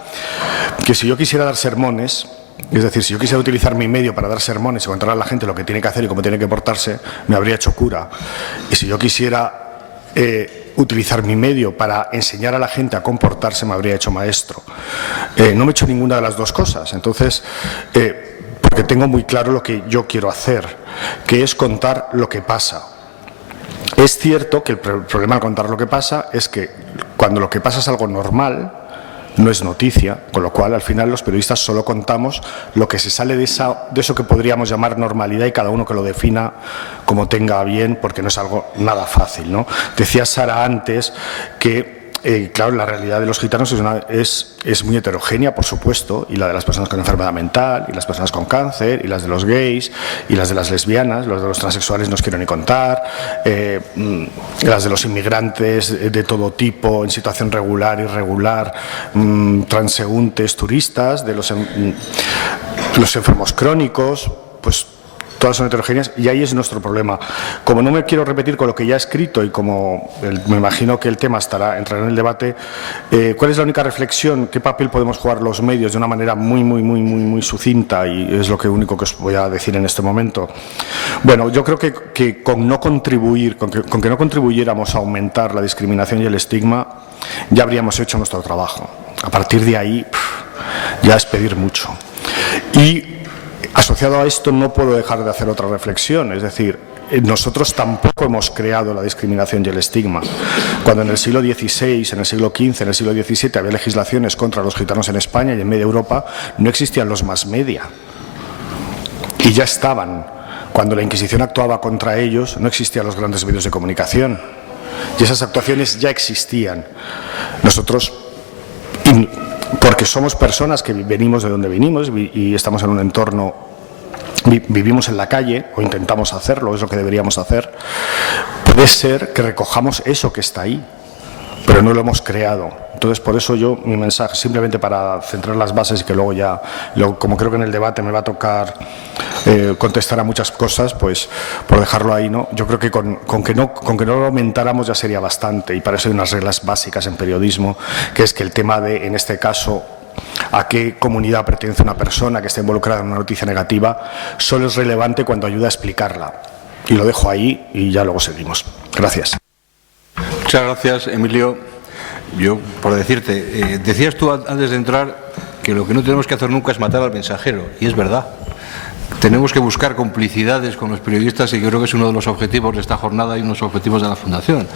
que si yo quisiera dar sermones, es decir, si yo quisiera utilizar mi medio para dar sermones y contar a la gente lo que tiene que hacer y cómo tiene que portarse, me habría hecho cura. Y si yo quisiera utilizar mi medio para enseñar a la gente a comportarse, me habría hecho maestro. No me he hecho ninguna de las dos cosas. Entonces, porque tengo muy claro lo que yo quiero hacer, que es contar lo que pasa. Es cierto que el problema al contar lo que pasa es que cuando lo que pasa es algo normal, no es noticia, con lo cual al final los periodistas solo contamos lo que se sale de eso que podríamos llamar normalidad y cada uno que lo defina como tenga bien, porque no es algo nada fácil, ¿no? Decía Sara antes que claro, la realidad de los gitanos es muy heterogénea, por supuesto, y la de las personas con enfermedad mental, y las personas con cáncer, y las de los gays, y las de las lesbianas, los de los transexuales no os quiero ni contar, las de los inmigrantes de todo tipo, en situación regular, irregular, transeúntes, turistas, de los enfermos crónicos, pues todas son heterogéneas y ahí es nuestro problema. Como no me quiero repetir con lo que ya he escrito y como me imagino que el tema entrará en el debate, ¿cuál es la única reflexión? ¿Qué papel podemos jugar los medios de una manera muy sucinta? Y es lo único que os voy a decir en este momento. Bueno, yo creo que con que no contribuyéramos a aumentar la discriminación y el estigma, ya habríamos hecho nuestro trabajo. A partir de ahí, ya es pedir mucho. Y asociado a esto no puedo dejar de hacer otra reflexión, es decir, nosotros tampoco hemos creado la discriminación y el estigma. Cuando en el siglo XVI, en el siglo XV, en el siglo XVII había legislaciones contra los gitanos en España y en media Europa, no existían los mass media. Y ya estaban. Cuando la Inquisición actuaba contra ellos, no existían los grandes medios de comunicación. Y esas actuaciones ya existían. Nosotros, porque somos personas que venimos de donde venimos y estamos en un entorno, vivimos en la calle, o intentamos hacerlo, es lo que deberíamos hacer, puede ser que recojamos eso que está ahí. pero no lo hemos creado. Entonces, por eso yo, mi mensaje, simplemente para centrar las bases y que luego ya, como creo que en el debate me va a tocar contestar a muchas cosas, pues por dejarlo ahí, ¿no? Yo creo que con que no lo aumentáramos ya sería bastante, y para eso hay unas reglas básicas en periodismo, que es que el tema de, en este caso, a qué comunidad pertenece una persona que esté involucrada en una noticia negativa, solo es relevante cuando ayuda a explicarla. Y lo dejo ahí y ya luego seguimos. Gracias. Muchas gracias, Emilio. Yo, por decirte, decías tú antes de entrar que lo que no tenemos que hacer nunca es matar al mensajero, y es verdad. Tenemos que buscar complicidades con los periodistas, y yo creo que es uno de los objetivos de esta jornada y unos objetivos de la Fundación.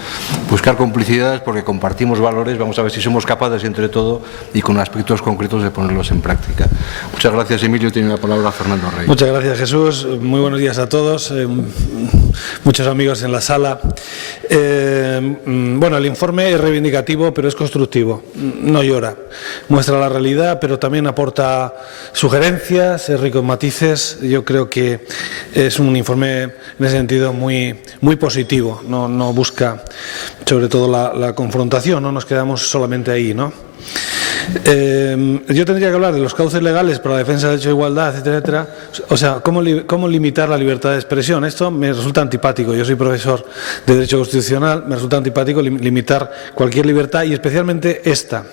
Buscar complicidades porque compartimos valores, vamos a ver si somos capaces entre todo y con aspectos concretos de ponerlos en práctica. Muchas gracias, Emilio. Tiene la palabra Fernando Rey. Muchas gracias, Jesús. Muy buenos días a todos. Muchos amigos en la sala. Bueno, el informe es reivindicativo, pero es constructivo. No llora. Muestra la realidad, pero también aporta sugerencias, es rico en matices. Yo creo que es un informe en ese sentido muy positivo. No busca sobre todo la confrontación, no nos quedamos solamente ahí, ¿no? Yo tendría que hablar de los cauces legales para la defensa del derecho de igualdad, etcétera, etcétera. O sea, cómo limitar la libertad de expresión. Esto me resulta antipático. Yo soy profesor de Derecho Constitucional, me resulta antipático limitar cualquier libertad, y especialmente esta.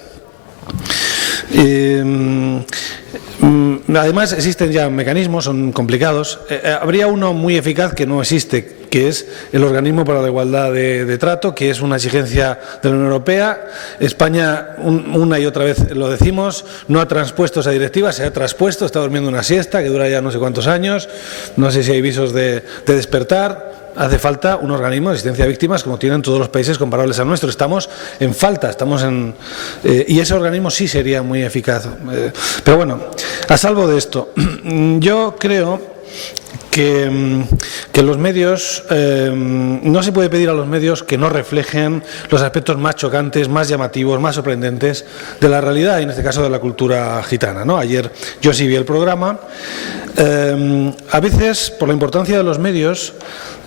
Además, existen ya mecanismos, son complicados. Habría uno muy eficaz que no existe, que es el Organismo para la Igualdad de Trato, que es una exigencia de la Unión Europea. España, una y otra vez lo decimos, no ha transpuesto esa directiva, se ha traspuesto, está durmiendo una siesta que dura ya no sé cuántos años, no sé si hay visos de despertar. Hace falta un organismo de asistencia a víctimas como tienen todos los países comparables al nuestro. Estamos en falta, y ese organismo sí sería muy eficaz. Pero bueno, a salvo de esto, yo creo que los medios, no se puede pedir a los medios que no reflejen los aspectos más chocantes, más llamativos, más sorprendentes de la realidad, y en este caso de la cultura gitana, ¿no? Ayer yo sí vi el programa. A veces, por la importancia de los medios,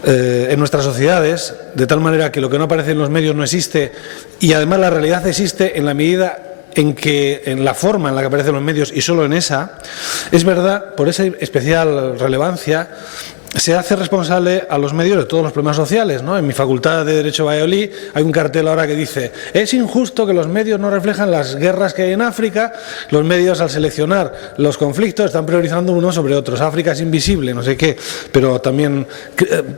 en nuestras sociedades, de tal manera que lo que no aparece en los medios no existe, y además la realidad existe en la medida en la forma en la que aparecen los medios, y solo en esa, es verdad, por esa especial relevancia, se hace responsable a los medios de todos los problemas sociales, ¿no? En mi Facultad de Derecho de Valladolid hay un cartel ahora que dice: es injusto que los medios no reflejan las guerras que hay en África. Los medios, al seleccionar los conflictos, están priorizando unos sobre otros. África es invisible, no sé qué, pero también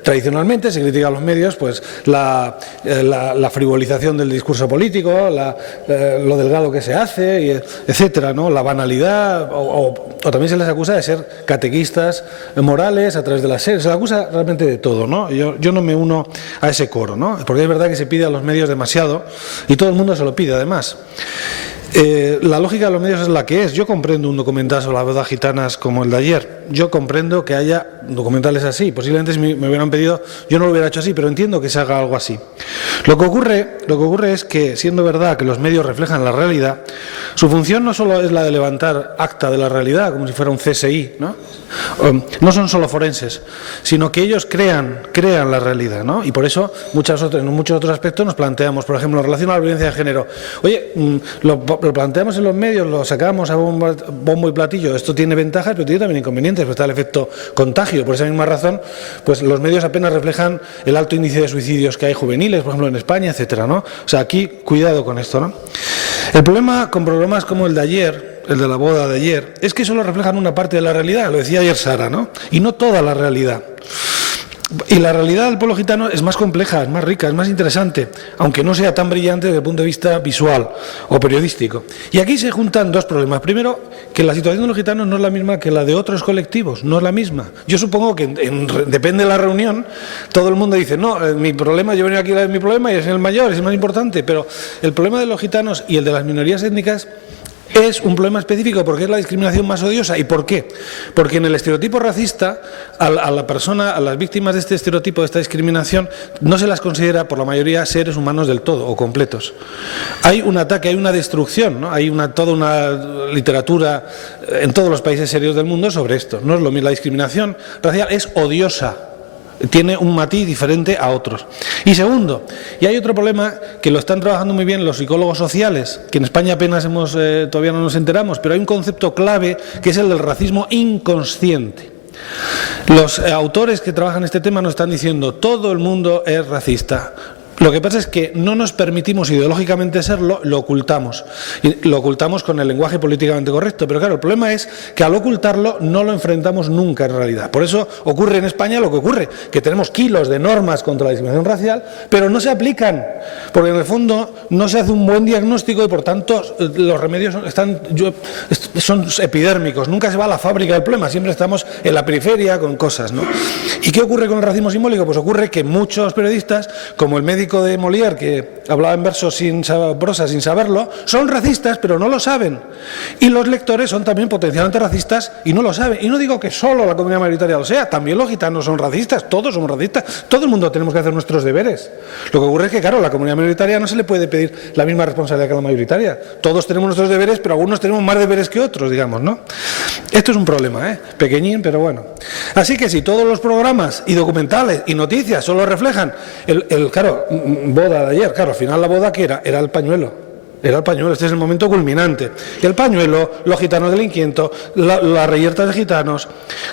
tradicionalmente se critica a los medios pues la frivolización del discurso político, lo delgado que se hace, etcétera, ¿no? La banalidad, o también se les acusa de ser catequistas morales a través de las se le acusa realmente de todo, ¿no? Yo no me uno a ese coro, ¿no? Porque es verdad que se pide a los medios demasiado, y todo el mundo se lo pide, además. La lógica de los medios es la que es. Yo comprendo un documental sobre las bodas gitanas como el de ayer. Yo comprendo que haya documentales así. Posiblemente si me hubieran pedido, yo no lo hubiera hecho así, pero entiendo que se haga algo así. Lo que ocurre es que, siendo verdad que los medios reflejan la realidad, su función no solo es la de levantar acta de la realidad, como si fuera un CSI, ¿no? No son solo forenses, sino que ellos crean la realidad, ¿no? Y por eso en muchos otros aspectos nos planteamos, por ejemplo, en relación a la violencia de género, oye, lo planteamos en los medios, lo sacamos a bombo y platillo, esto tiene ventajas, pero tiene también inconvenientes, pues está el efecto contagio. Por esa misma razón, pues los medios apenas reflejan el alto índice de suicidios que hay juveniles, por ejemplo, en España, etcétera, ¿no? O sea, aquí, cuidado con esto, ¿no? El problema con programas como el de ayer, el de la boda de ayer, es que solo reflejan una parte de la realidad, lo decía ayer Sara, ¿no? Y no toda la realidad. Y la realidad del pueblo gitano es más compleja, es más rica, es más interesante, aunque no sea tan brillante desde el punto de vista visual o periodístico. Y aquí se juntan dos problemas. Primero, que la situación de los gitanos no es la misma que la de otros colectivos, no es la misma. Yo supongo que depende de la reunión, todo el mundo dice, no, mi problema, yo vengo aquí a hablar de mi problema y es el mayor, es el más importante, pero el problema de los gitanos y el de las minorías étnicas es un problema específico porque es la discriminación más odiosa. ¿Y por qué? Porque en el estereotipo racista, a las víctimas de este estereotipo, de esta discriminación, no se las considera por la mayoría seres humanos del todo o completos. Hay un ataque, hay una destrucción, ¿no? Hay toda una literatura en todos los países serios del mundo sobre esto. No es lo mismo, la discriminación racial es odiosa. tiene un matiz diferente a otros. Y segundo, y hay otro problema que lo están trabajando muy bien los psicólogos sociales, que en España apenas todavía no nos enteramos, pero hay un concepto clave que es el del racismo inconsciente. Los autores que trabajan este tema nos están diciendo todo el mundo es racista. Lo que pasa es que no nos permitimos ideológicamente serlo, lo ocultamos. Y lo ocultamos con el lenguaje políticamente correcto. Pero claro, el problema es que al ocultarlo no lo enfrentamos nunca en realidad. Por eso ocurre en España lo que ocurre, que tenemos kilos de normas contra la discriminación racial, pero no se aplican, porque en el fondo no se hace un buen diagnóstico y por tanto los remedios son epidérmicos. Nunca se va a la fábrica del problema, siempre estamos en la periferia con cosas, ¿no? ¿Y qué ocurre con el racismo simbólico? Pues ocurre que muchos periodistas, como el médico de Molière, que hablaba en verso sin prosa, sin saberlo, son racistas, pero no lo saben. Y los lectores son también potencialmente racistas y no lo saben. Y no digo que solo la comunidad mayoritaria lo sea, también los gitanos son racistas, todos somos racistas, todo el mundo tenemos que hacer nuestros deberes. Lo que ocurre es que, claro, a la comunidad mayoritaria no se le puede pedir la misma responsabilidad que a la mayoritaria. Todos tenemos nuestros deberes, pero algunos tenemos más deberes que otros, digamos, ¿no? Esto es un problema, pequeñín, pero bueno. Así que si todos los programas y documentales y noticias solo reflejan claro, boda de ayer, claro, al final la boda que era el pañuelo. Era el pañuelo, este es el momento culminante. Y el pañuelo, los gitanos delinquientes, la reyerta de gitanos,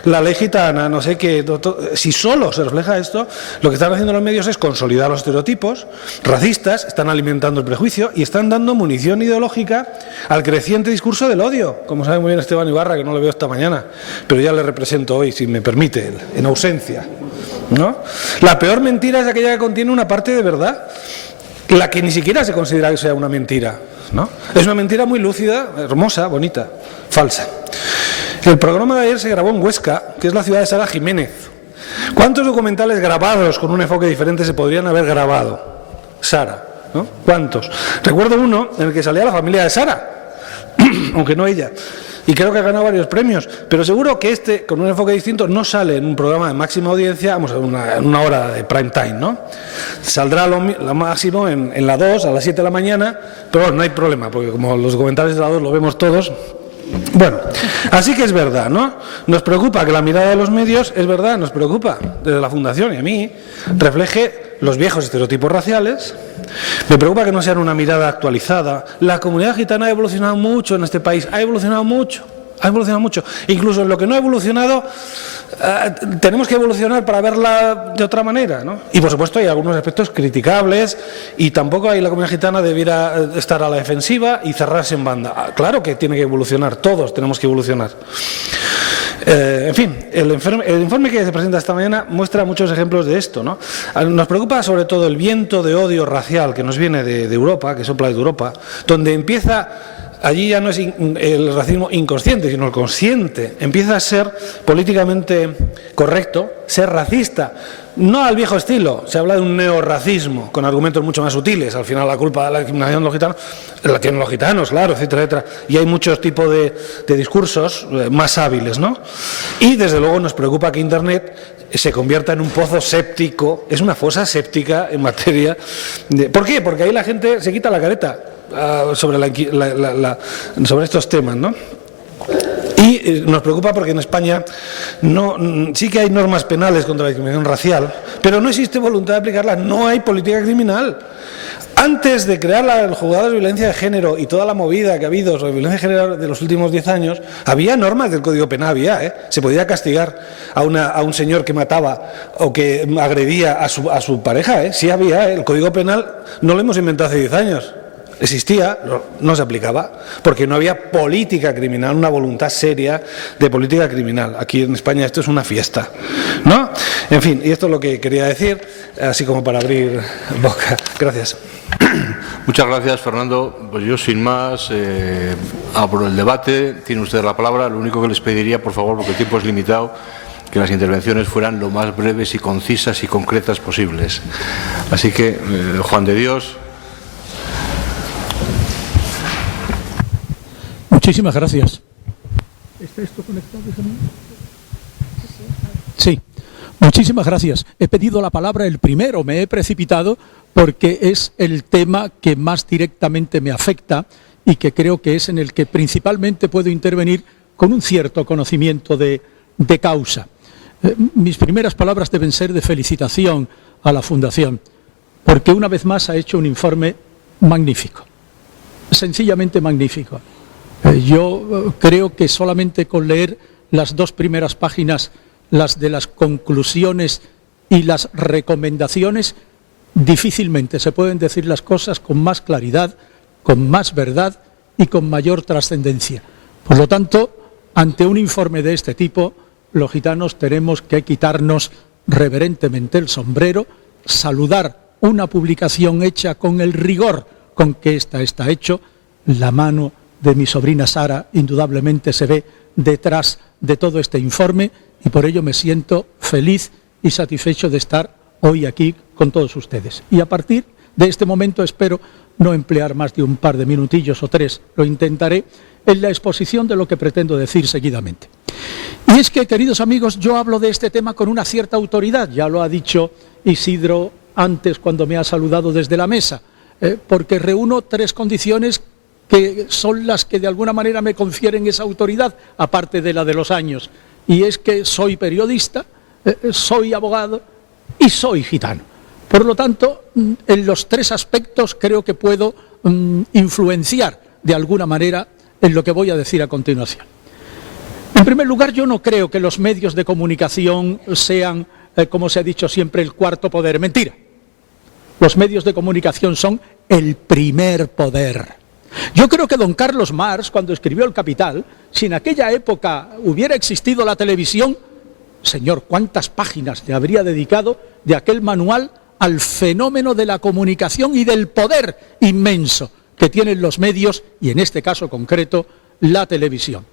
la ley gitana, no sé qué. Si solo se refleja esto, lo que están haciendo los medios es consolidar los estereotipos racistas, están alimentando el prejuicio y están dando munición ideológica al creciente discurso del odio. Como sabe muy bien Esteban Ibarra, que no le veo esta mañana, pero ya le represento hoy, si me permite, en ausencia, ¿no? La peor mentira es aquella que contiene una parte de verdad, la que ni siquiera se considera que sea una mentira, ¿no? Es una mentira muy lúcida, hermosa, bonita, falsa. El programa de ayer se grabó en Huesca, que es la ciudad de Sara Jiménez. ¿Cuántos documentales grabados con un enfoque diferente se podrían haber grabado? Sara, ¿no? ¿Cuántos? Recuerdo uno en el que salía la familia de Sara, aunque no ella. Y creo que ha ganado varios premios, pero seguro que este, con un enfoque distinto, no sale en un programa de máxima audiencia, vamos a una hora de prime time, ¿no? Saldrá lo máximo en la 2, a las 7 de la mañana, pero bueno, no hay problema, porque como los documentales de la 2 lo vemos todos. Bueno, así que es verdad, ¿no? Nos preocupa que la mirada de los medios, es verdad, nos preocupa desde la Fundación y a mí, refleje los viejos estereotipos raciales. Me preocupa que no sean una mirada actualizada. La comunidad gitana ha evolucionado mucho en este país, ha evolucionado mucho. Incluso en lo que no ha evolucionado, tenemos que evolucionar para verla de otra manera, ¿no? Y por supuesto hay algunos aspectos criticables y tampoco la comunidad gitana debiera estar a la defensiva y cerrarse en banda. Claro que tiene que evolucionar, todos tenemos que evolucionar. En fin, el informe que se presenta esta mañana muestra muchos ejemplos de esto, ¿no? Nos preocupa sobre todo el viento de odio racial que nos viene de Europa, que sopla de Europa, donde empieza. Allí ya no es el racismo inconsciente, sino el consciente. Empieza a ser políticamente correcto, ser racista. No al viejo estilo, se habla de un neorracismo, con argumentos mucho más sutiles. Al final la culpa de la discriminación de los gitanos la tienen los gitanos, claro, etcétera, etcétera. Y hay muchos tipos de discursos más hábiles, ¿no? Y desde luego nos preocupa que Internet se convierta en un pozo séptico, es una fosa séptica en materia de... ¿Por qué? Porque ahí la gente se quita la careta sobre estos temas, ¿no? Y nos preocupa porque en España sí que hay normas penales contra la discriminación racial, pero no existe voluntad de aplicarlas, no hay política criminal. Antes de crear el juzgado de violencia de género y toda la movida que ha habido sobre violencia de género de los últimos 10 años, había normas del Código Penal, se podía castigar a un señor que mataba o que agredía a su pareja, sí había, el Código Penal no lo hemos inventado hace 10 años. Existía, no se aplicaba, porque no había política criminal, una voluntad seria de política criminal. Aquí en España esto es una fiesta, ¿no? En fin, y esto es lo que quería decir, así como para abrir boca. Gracias. Muchas gracias, Fernando. Pues yo, sin más, abro el debate. Tiene usted la palabra. Lo único que les pediría, por favor, porque el tiempo es limitado, que las intervenciones fueran lo más breves y concisas y concretas posibles. Así que, Juan de Dios. Muchísimas gracias. ¿Está esto conectado? Sí, muchísimas gracias. He pedido la palabra el primero, me he precipitado porque es el tema que más directamente me afecta y que creo que es en el que principalmente puedo intervenir con un cierto conocimiento de causa. Mis primeras palabras deben ser de felicitación a la Fundación, porque una vez más ha hecho un informe magnífico, sencillamente magnífico. Yo creo que solamente con leer las 2 primeras páginas, las de las conclusiones y las recomendaciones, difícilmente se pueden decir las cosas con más claridad, con más verdad y con mayor trascendencia. Por lo tanto, ante un informe de este tipo, los gitanos tenemos que quitarnos reverentemente el sombrero, saludar una publicación hecha con el rigor con que ésta está hecho. La mano de mi sobrina Sara indudablemente se ve detrás de todo este informe y por ello me siento feliz y satisfecho de estar hoy aquí con todos ustedes. Y a partir de este momento espero no emplear más de un par de minutillos o 3, lo intentaré en la exposición de lo que pretendo decir seguidamente. Y es que, queridos amigos, yo hablo de este tema con una cierta autoridad, ya lo ha dicho Isidro antes cuando me ha saludado desde la mesa, porque reúno 3 condiciones que son las que de alguna manera me confieren esa autoridad, aparte de la de los años, y es que soy periodista, soy abogado y soy gitano. Por lo tanto, en los 3 aspectos creo que puedo influenciar de alguna manera en lo que voy a decir a continuación. En primer lugar, yo no creo que los medios de comunicación sean, como se ha dicho siempre, el cuarto poder. Mentira. Los medios de comunicación son el primer poder. Yo creo que don Carlos Marx, cuando escribió El Capital, si en aquella época hubiera existido la televisión, señor, ¿cuántas páginas le habría dedicado de aquel manual al fenómeno de la comunicación y del poder inmenso que tienen los medios, y en este caso concreto, la televisión?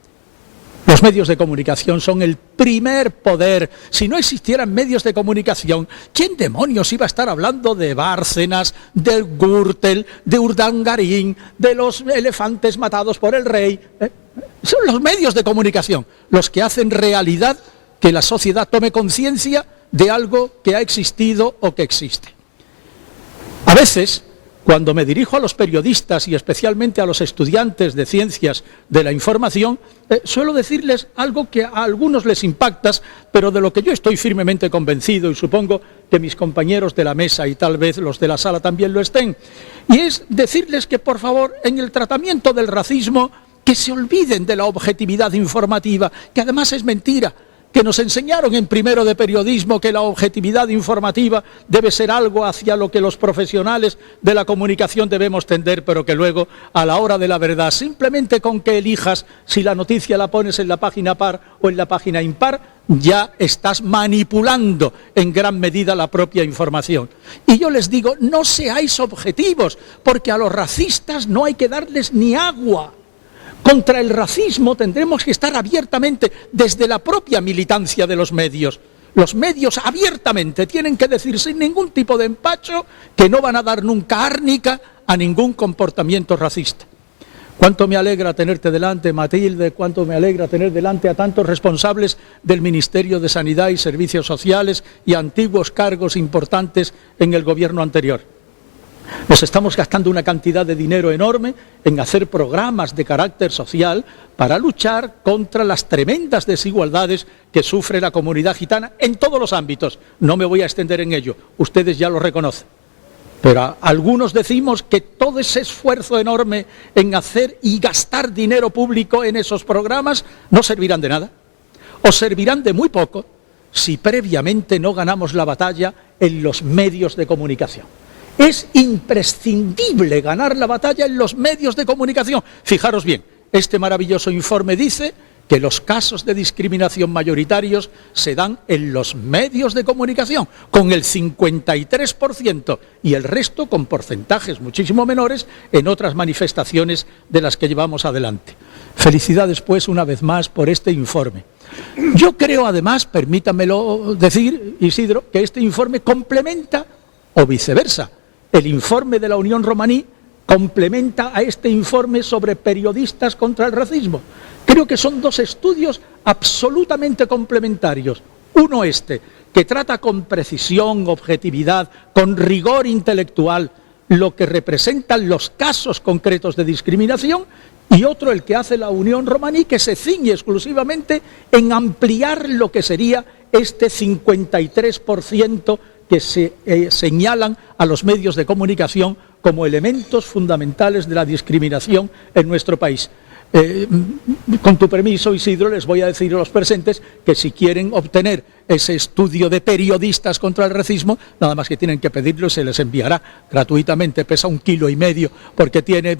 Los medios de comunicación son el primer poder. Si no existieran medios de comunicación, ¿quién demonios iba a estar hablando de Bárcenas, del Gürtel, de Urdangarín, de los elefantes matados por el rey? Son los medios de comunicación los que hacen realidad que la sociedad tome conciencia de algo que ha existido o que existe. A veces, cuando me dirijo a los periodistas y especialmente a los estudiantes de ciencias de la información, suelo decirles algo que a algunos les impacta, pero de lo que yo estoy firmemente convencido, y supongo que mis compañeros de la mesa y tal vez los de la sala también lo estén, y es decirles que, por favor, en el tratamiento del racismo, que se olviden de la objetividad informativa, que además es mentira, que nos enseñaron en primero de periodismo que la objetividad informativa debe ser algo hacia lo que los profesionales de la comunicación debemos tender, pero que luego, a la hora de la verdad, simplemente con que elijas si la noticia la pones en la página par o en la página impar, ya estás manipulando en gran medida la propia información. Y yo les digo, no seáis objetivos, porque a los racistas no hay que darles ni agua. Contra el racismo tendremos que estar abiertamente desde la propia militancia de los medios. Los medios abiertamente tienen que decir sin ningún tipo de empacho que no van a dar nunca árnica a ningún comportamiento racista. Cuánto me alegra tenerte delante, Matilde, cuánto me alegra tener delante a tantos responsables del Ministerio de Sanidad y Servicios Sociales y antiguos cargos importantes en el gobierno anterior. Nos estamos gastando una cantidad de dinero enorme en hacer programas de carácter social para luchar contra las tremendas desigualdades que sufre la comunidad gitana en todos los ámbitos. No me voy a extender en ello, ustedes ya lo reconocen. Pero algunos decimos que todo ese esfuerzo enorme en hacer y gastar dinero público en esos programas no servirán de nada, o servirán de muy poco si previamente no ganamos la batalla en los medios de comunicación. Es imprescindible ganar la batalla en los medios de comunicación. Fijaros bien, este maravilloso informe dice que los casos de discriminación mayoritarios se dan en los medios de comunicación, con el 53%, y el resto con porcentajes muchísimo menores en otras manifestaciones de las que llevamos adelante. Felicidades, pues, una vez más por este informe. Yo creo, además, permítanmelo decir, Isidro, que este informe complementa, o viceversa, el informe de la Unión Romaní complementa a este informe sobre periodistas contra el racismo. Creo que son 2 estudios absolutamente complementarios. Uno que trata con precisión, objetividad, con rigor intelectual, lo que representan los casos concretos de discriminación, y otro el que hace la Unión Romaní, que se ciñe exclusivamente en ampliar lo que sería este 53% que se señalan a los medios de comunicación como elementos fundamentales de la discriminación en nuestro país. Con tu permiso, Isidro, les voy a decir a los presentes que si quieren obtener ese estudio de periodistas contra el racismo, nada más que tienen que pedirlo y se les enviará gratuitamente. Pesa 1,5 kilos porque tiene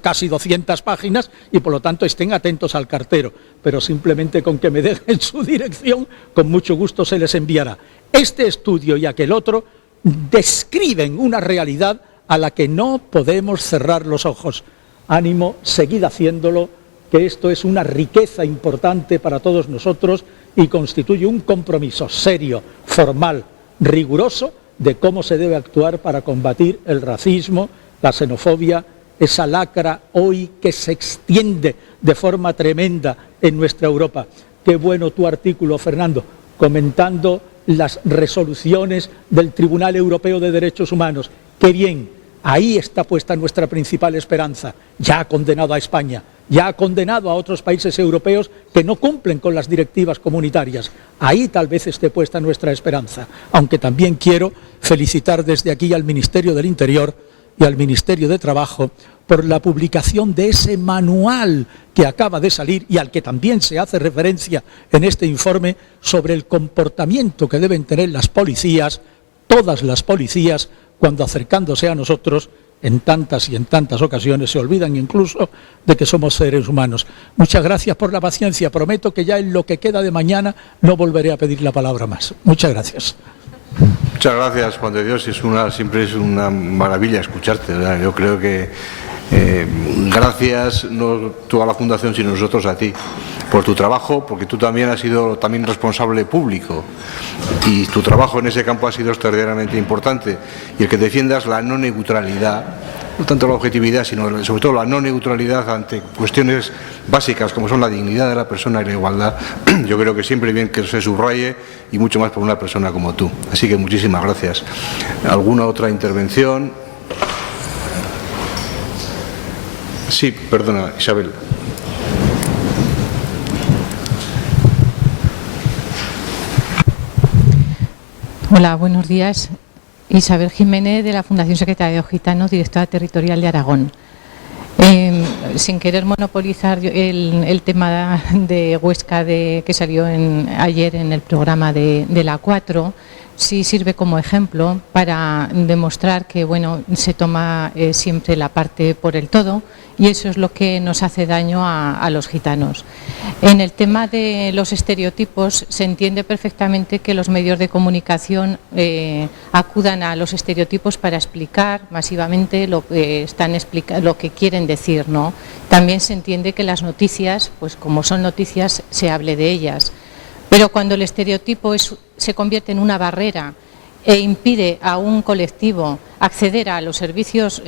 casi 200 páginas y por lo tanto estén atentos al cartero, pero simplemente con que me dejen su dirección, con mucho gusto se les enviará. Este estudio y aquel otro describen una realidad a la que no podemos cerrar los ojos. Ánimo, seguid haciéndolo, que esto es una riqueza importante para todos nosotros y constituye un compromiso serio, formal, riguroso de cómo se debe actuar para combatir el racismo, la xenofobia, esa lacra hoy que se extiende de forma tremenda en nuestra Europa. Qué bueno tu artículo, Fernando, comentando las resoluciones del Tribunal Europeo de Derechos Humanos. Qué bien. Ahí está puesta nuestra principal esperanza. Ya ha condenado a España, ya ha condenado a otros países europeos que no cumplen con las directivas comunitarias. Ahí tal vez esté puesta nuestra esperanza. Aunque también quiero felicitar desde aquí al Ministerio del Interior y al Ministerio de Trabajo por la publicación de ese manual que acaba de salir y al que también se hace referencia en este informe sobre el comportamiento que deben tener las policías, todas las policías, cuando acercándose a nosotros, en tantas y en tantas ocasiones, se olvidan incluso de que somos seres humanos. Muchas gracias por la paciencia. Prometo que ya en lo que queda de mañana no volveré a pedir la palabra más. Muchas gracias. Muchas gracias, Juan de Dios. Siempre es una maravilla escucharte, ¿verdad? Yo creo que gracias no tú a la Fundación, sino nosotros a ti, por tu trabajo, porque tú también has sido responsable público y tu trabajo en ese campo ha sido extraordinariamente importante, y el que defiendas la no neutralidad, no tanto la objetividad, sino sobre todo la no neutralidad ante cuestiones básicas como son la dignidad de la persona y la igualdad, yo creo que siempre bien que se subraye, y mucho más por una persona como tú. Así que muchísimas gracias. ¿Alguna otra intervención? Sí, perdona, Isabel. Hola, buenos días. Isabel Jiménez, de la Fundación Secretariado Gitano, directora territorial de Aragón. Sin querer monopolizar el tema de Huesca que salió ayer en el programa de la 4, sí sirve como ejemplo para demostrar que se toma siempre la parte por el todo, y eso es lo que nos hace daño a los gitanos. En el tema de los estereotipos se entiende perfectamente que los medios de comunicación acudan a los estereotipos para explicar masivamente lo que quieren decir, ¿no? También se entiende que las noticias, pues como son noticias, se hable de ellas. Pero cuando el estereotipo se convierte en una barrera e impide a un colectivo acceder a los servicios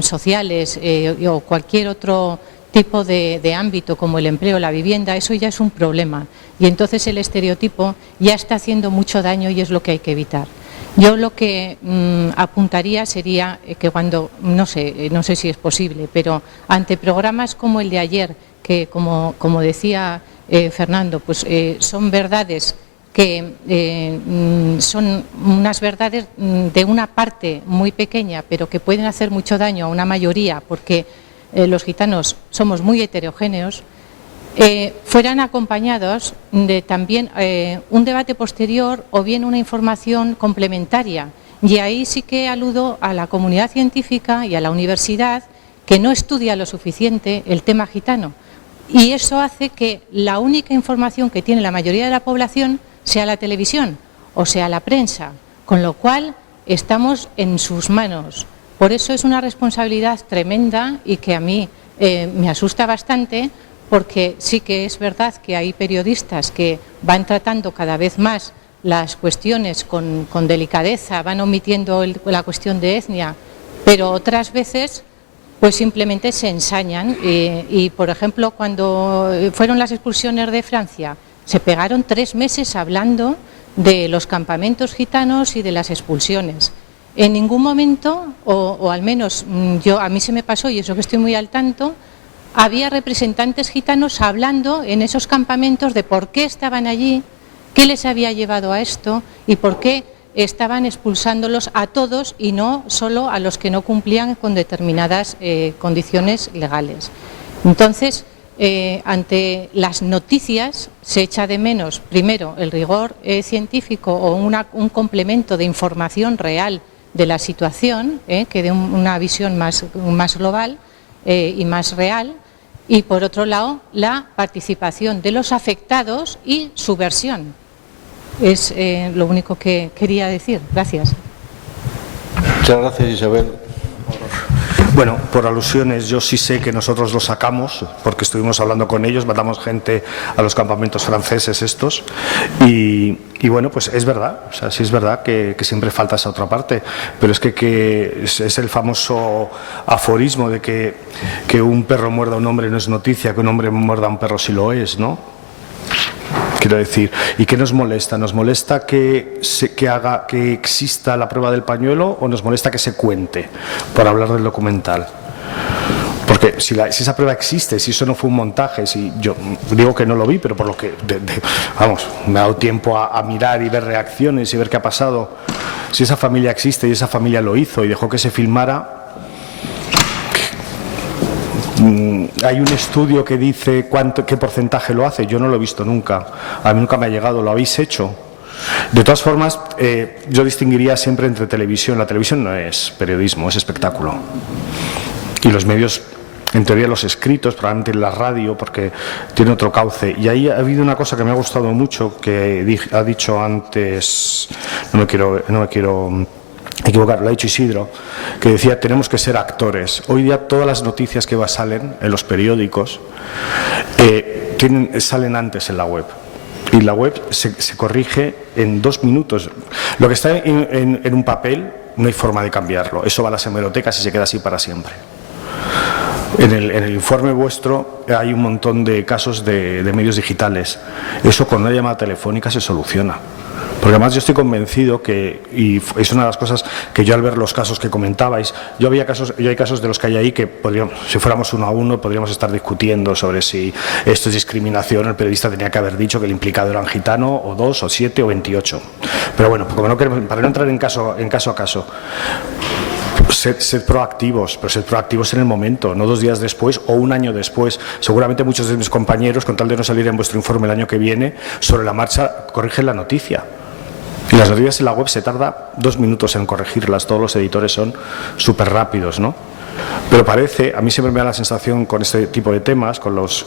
sociales o cualquier otro tipo de ámbito como el empleo o la vivienda, eso ya es un problema. Y entonces el estereotipo ya está haciendo mucho daño y es lo que hay que evitar. Yo lo que apuntaría sería que cuando, no sé si es posible, pero ante programas como el de ayer, que como decía Fernando, pues son verdades que son unas verdades de una parte muy pequeña, pero que pueden hacer mucho daño a una mayoría, porque los gitanos somos muy heterogéneos, fueran acompañados de también un debate posterior o bien una información complementaria. Y ahí sí que aludo a la comunidad científica y a la universidad, que no estudia lo suficiente el tema gitano. Y eso hace que la única información que tiene la mayoría de la población sea la televisión o sea la prensa, con lo cual estamos en sus manos. Por eso es una responsabilidad tremenda y que a mí me asusta bastante, porque sí que es verdad que hay periodistas que van tratando cada vez más las cuestiones con delicadeza, van omitiendo la cuestión de etnia, pero otras veces pues simplemente se ensañan y, por ejemplo, cuando fueron las expulsiones de Francia, se pegaron 3 meses hablando de los campamentos gitanos y de las expulsiones. en ningún momento, o al menos a mí se me pasó, y eso que estoy muy al tanto, había representantes gitanos hablando en esos campamentos de por qué estaban allí, qué les había llevado a esto y por qué estaban expulsándolos a todos y no solo a los que no cumplían con determinadas condiciones legales. Entonces, ante las noticias se echa de menos, primero, el rigor científico o un complemento de información real de la situación, que dé una visión más global y más real, y por otro lado, la participación de los afectados y su versión. Es lo único que quería decir. Gracias. Muchas gracias, Isabel. Bueno, por alusiones, yo sí sé que nosotros lo sacamos, porque estuvimos hablando con ellos, mandamos gente a los campamentos franceses estos, y bueno, pues es verdad, o sea, sí es verdad que siempre falta esa otra parte, pero es que es el famoso aforismo de que un perro muerda a un hombre no es noticia, que un hombre muerda a un perro sí lo es, ¿no? Quiero decir, ¿y qué nos molesta? ¿Nos molesta que exista la prueba del pañuelo o nos molesta que se cuente, para hablar del documental? Porque si esa prueba existe, si eso no fue un montaje, si yo digo que no lo vi, pero por lo que, vamos, me ha dado tiempo a mirar y ver reacciones y ver qué ha pasado. Si esa familia existe y esa familia lo hizo y dejó que se filmara. Hay un estudio que dice qué porcentaje lo hace. Yo no lo he visto nunca. A mí nunca me ha llegado. ¿Lo habéis hecho? De todas formas, yo distinguiría siempre entre televisión. La televisión no es periodismo, es espectáculo. Y los medios, en teoría los escritos, probablemente la radio, porque tiene otro cauce. Y ahí ha habido una cosa que me ha gustado mucho, que ha dicho antes, no me quiero equivocar, lo ha dicho Isidro, que decía tenemos que ser actores. Hoy día todas las noticias que salen en los periódicos salen antes en la web. Y la web se corrige en 2 minutos. Lo que está en un papel no hay forma de cambiarlo. Eso va a las hemerotecas y se queda así para siempre. En el informe vuestro hay un montón de casos de medios digitales. Eso con una llamada telefónica se soluciona. Porque además yo estoy convencido y es una de las cosas que yo al ver los casos que comentabais, hay casos de los que hay ahí que si fuéramos uno a uno podríamos estar discutiendo sobre si esto es discriminación. El periodista tenía que haber dicho que el implicado era un gitano, o 2, o 7, o 28. Pero bueno, para no entrar en caso a caso, sed proactivos, pero sed proactivos en el momento, no 2 días después o 1 año después. Seguramente muchos de mis compañeros, con tal de no salir en vuestro informe el año que viene, sobre la marcha corrigen la noticia. Y las noticias en la web se tarda 2 minutos en corregirlas, todos los editores son súper rápidos, ¿no? Pero a mí siempre me da la sensación con este tipo de temas, con los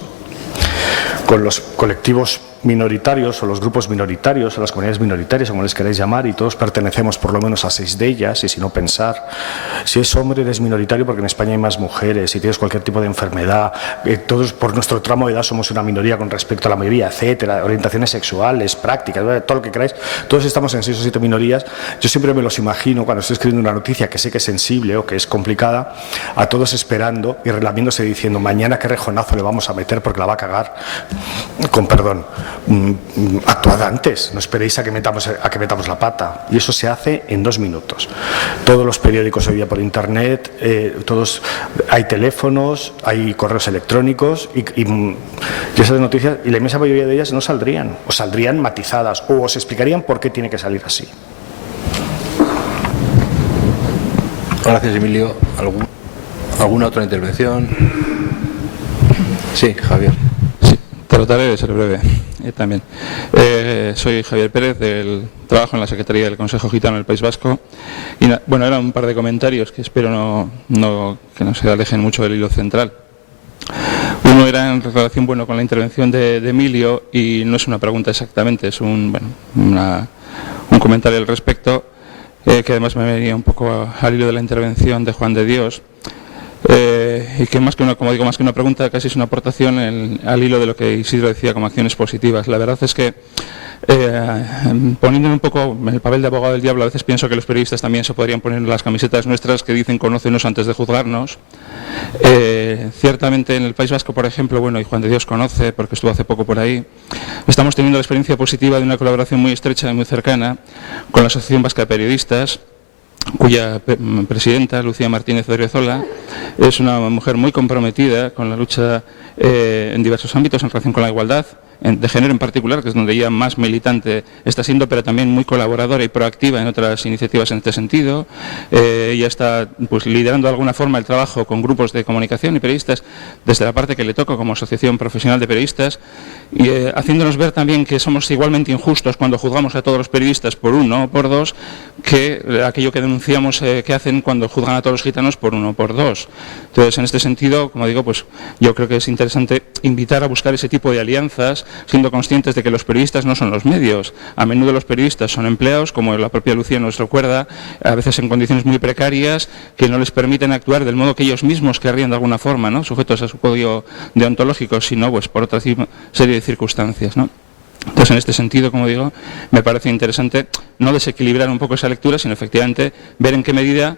colectivos minoritarios o los grupos minoritarios o las comunidades minoritarias, como les queráis llamar, y todos pertenecemos por lo menos a 6 de ellas, y si no pensar, si es hombre eres minoritario porque en España hay más mujeres, si tienes cualquier tipo de enfermedad, todos por nuestro tramo de edad somos una minoría con respecto a la mayoría, etcétera, orientaciones sexuales, prácticas, todo lo que queráis, todos estamos en 6 o 7 minorías. Yo siempre me los imagino cuando estoy escribiendo una noticia que sé que es sensible o que es complicada, a todos esperando y relamiéndose diciendo mañana qué rejonazo le vamos a meter porque la va a cagar, con perdón. Actuad antes, no esperéis a que metamos la pata, y eso se hace en 2 minutos. Todos los periódicos hoy día por internet, hay teléfonos, hay correos electrónicos y esas noticias, y la inmensa mayoría de ellas no saldrían, o saldrían matizadas, o os explicarían por qué tiene que salir así. Gracias, Emilio. ¿Alguna otra intervención? Sí, Javier. Trataré de ser breve también. Soy Javier Pérez, trabajo en la Secretaría del Consejo Gitano del País Vasco. Y bueno, eran un par de comentarios que espero que no se alejen mucho del hilo central. Uno era en relación con la intervención de Emilio, y no es una pregunta exactamente, es un comentario al respecto, que además me venía un poco al hilo de la intervención de Juan de Dios. Y que más que una pregunta, casi es una aportación al hilo de lo que Isidro decía como acciones positivas. La verdad es que, poniéndome un poco en el papel de abogado del diablo, a veces pienso que los periodistas también se podrían poner las camisetas nuestras que dicen conócenos antes de juzgarnos. Ciertamente en el País Vasco, por ejemplo, y Juan de Dios conoce porque estuvo hace poco por ahí, estamos teniendo la experiencia positiva de una colaboración muy estrecha y muy cercana con la Asociación Vasca de Periodistas, cuya presidenta, Lucía Martínez Odriozola, es una mujer muy comprometida con la lucha en diversos ámbitos en relación con la igualdad, de género en particular, que es donde ella más militante está siendo, pero también muy colaboradora y proactiva en otras iniciativas en este sentido. Ella está pues liderando de alguna forma el trabajo con grupos de comunicación y periodistas desde la parte que le toca como asociación profesional de periodistas, y haciéndonos ver también que somos igualmente injustos cuando juzgamos a todos los periodistas por uno o por dos, que aquello que denunciamos que hacen cuando juzgan a todos los gitanos por uno o por dos. Entonces, en este sentido, como digo, pues yo creo que es interesante invitar a buscar ese tipo de alianzas, siendo conscientes de que los periodistas no son los medios. A menudo los periodistas son empleados, como la propia Lucía nos recuerda, a veces en condiciones muy precarias, que no les permiten actuar del modo que ellos mismos querrían de alguna forma, ¿no?, sujetos a su código deontológico, sino pues por otra serie de circunstancias, ¿no? Entonces, en este sentido, como digo, me parece interesante no desequilibrar un poco esa lectura, sino efectivamente ver en qué medida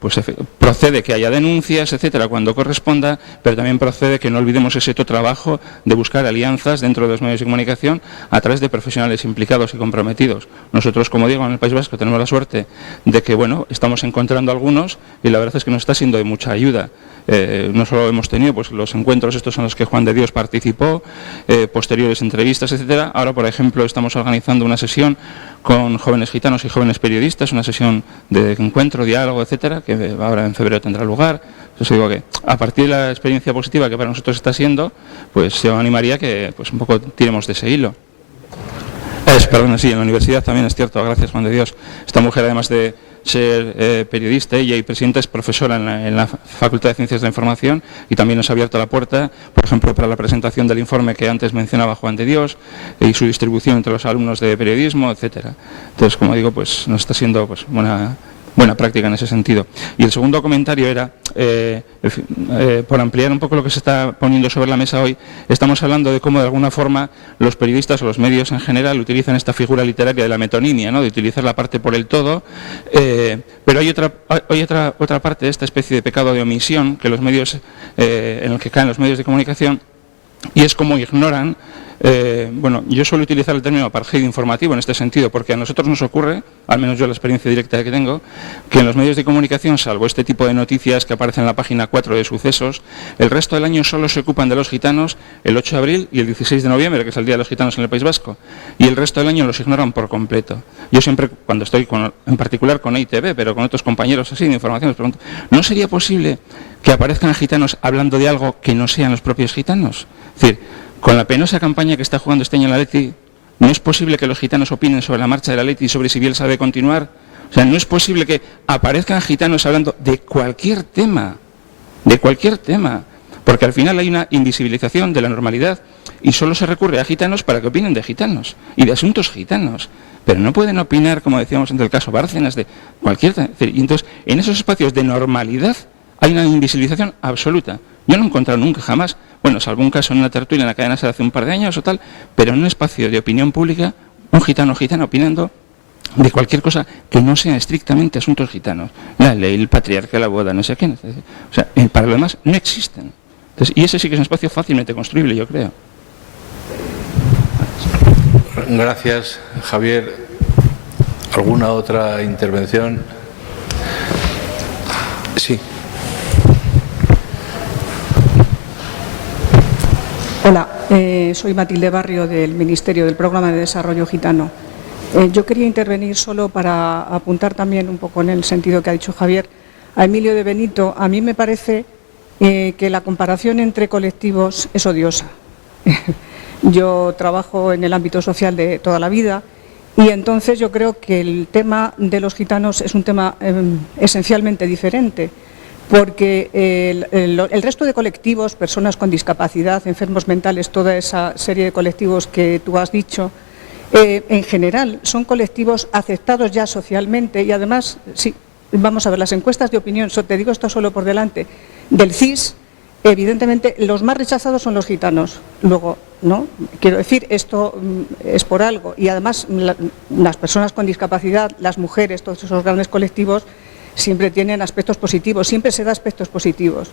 pues procede que haya denuncias, etcétera, cuando corresponda, pero también procede que no olvidemos ese otro trabajo de buscar alianzas dentro de los medios de comunicación a través de profesionales implicados y comprometidos. Nosotros, como digo, en el País Vasco tenemos la suerte de que, bueno, estamos encontrando algunos y la verdad es que nos está siendo de mucha ayuda. No solo hemos tenido pues los encuentros estos en los que Juan de Dios participó, posteriores entrevistas, etcétera. Ahora, por ejemplo, estamos organizando una sesión con jóvenes gitanos y jóvenes periodistas, una sesión de encuentro, diálogo, etcétera, que ahora en febrero tendrá lugar. Entonces digo que a partir de la experiencia positiva que para nosotros está siendo, pues yo animaría que pues un poco tiremos de ese hilo. Perdón, sí, en la universidad también es cierto, gracias Juan de Dios. Esta mujer, además de ser periodista, ella y presidenta, es profesora en la Facultad de Ciencias de la Información, y también nos ha abierto la puerta, por ejemplo, para la presentación del informe que antes mencionaba Juan de Dios y su distribución entre los alumnos de periodismo, etcétera. Entonces, como digo, pues nos está siendo pues buena práctica en ese sentido. Y el segundo comentario era, por ampliar un poco lo que se está poniendo sobre la mesa hoy, estamos hablando de cómo de alguna forma los periodistas o los medios en general utilizan esta figura literaria de la metonimia, ¿no?, de utilizar la parte por el todo, pero hay otra parte de esta especie de pecado de omisión que los medios, en el que caen los medios de comunicación, y es como ignoran. Bueno, yo suelo utilizar el término apartheid informativo en este sentido, porque a nosotros nos ocurre, al menos yo la experiencia directa que tengo, que en los medios de comunicación, salvo este tipo de noticias que aparecen en la página 4 de sucesos, el resto del año solo se ocupan de los gitanos el 8 de abril y el 16 de noviembre, que es el Día de los Gitanos en el País Vasco, y el resto del año los ignoran por completo. Yo siempre, cuando estoy en particular con EITV, pero con otros compañeros así de información, les pregunto, ¿no sería posible que aparezcan gitanos hablando de algo que no sean los propios gitanos? Es decir, con la penosa campaña que está jugando este año la Athletic, ¿no es posible que los gitanos opinen sobre la marcha de la Athletic y sobre si Bielsa debe continuar? O sea, no es posible que aparezcan gitanos hablando de cualquier tema, porque al final hay una invisibilización de la normalidad y solo se recurre a gitanos para que opinen de gitanos y de asuntos gitanos. Pero no pueden opinar, como decíamos en el caso Bárcenas, de cualquier tema. Y entonces, en esos espacios de normalidad hay una invisibilización absoluta. Yo no he encontrado nunca, jamás, bueno, salvo un caso en una tertulia en la cadena SER hace un par de años o tal, pero en un espacio de opinión pública, un gitano o gitana opinando de cualquier cosa que no sea estrictamente asuntos gitanos. La ley, el patriarca, la boda, no sé qué. O sea, para lo demás no existen. Entonces, y ese sí que es un espacio fácilmente construible, yo creo. Gracias, Javier. ¿Alguna otra intervención? Sí. Hola, soy Matilde Barrio del Ministerio del Programa de Desarrollo Gitano. Yo quería intervenir solo para apuntar también un poco en el sentido que ha dicho Javier a Emilio de Benito. A mí me parece que la comparación entre colectivos es odiosa. Yo trabajo en el ámbito social de toda la vida y entonces yo creo que el tema de los gitanos es un tema esencialmente diferente. Porque el resto de colectivos, personas con discapacidad, enfermos mentales, toda esa serie de colectivos que tú has dicho, en general son colectivos aceptados ya socialmente y además, sí, vamos a ver, las encuestas de opinión, te digo esto solo por delante, del CIS, evidentemente los más rechazados son los gitanos. Luego, ¿no? Quiero decir, esto es por algo y además las personas con discapacidad, las mujeres, todos esos grandes colectivos, siempre tienen aspectos positivos, siempre se da aspectos positivos.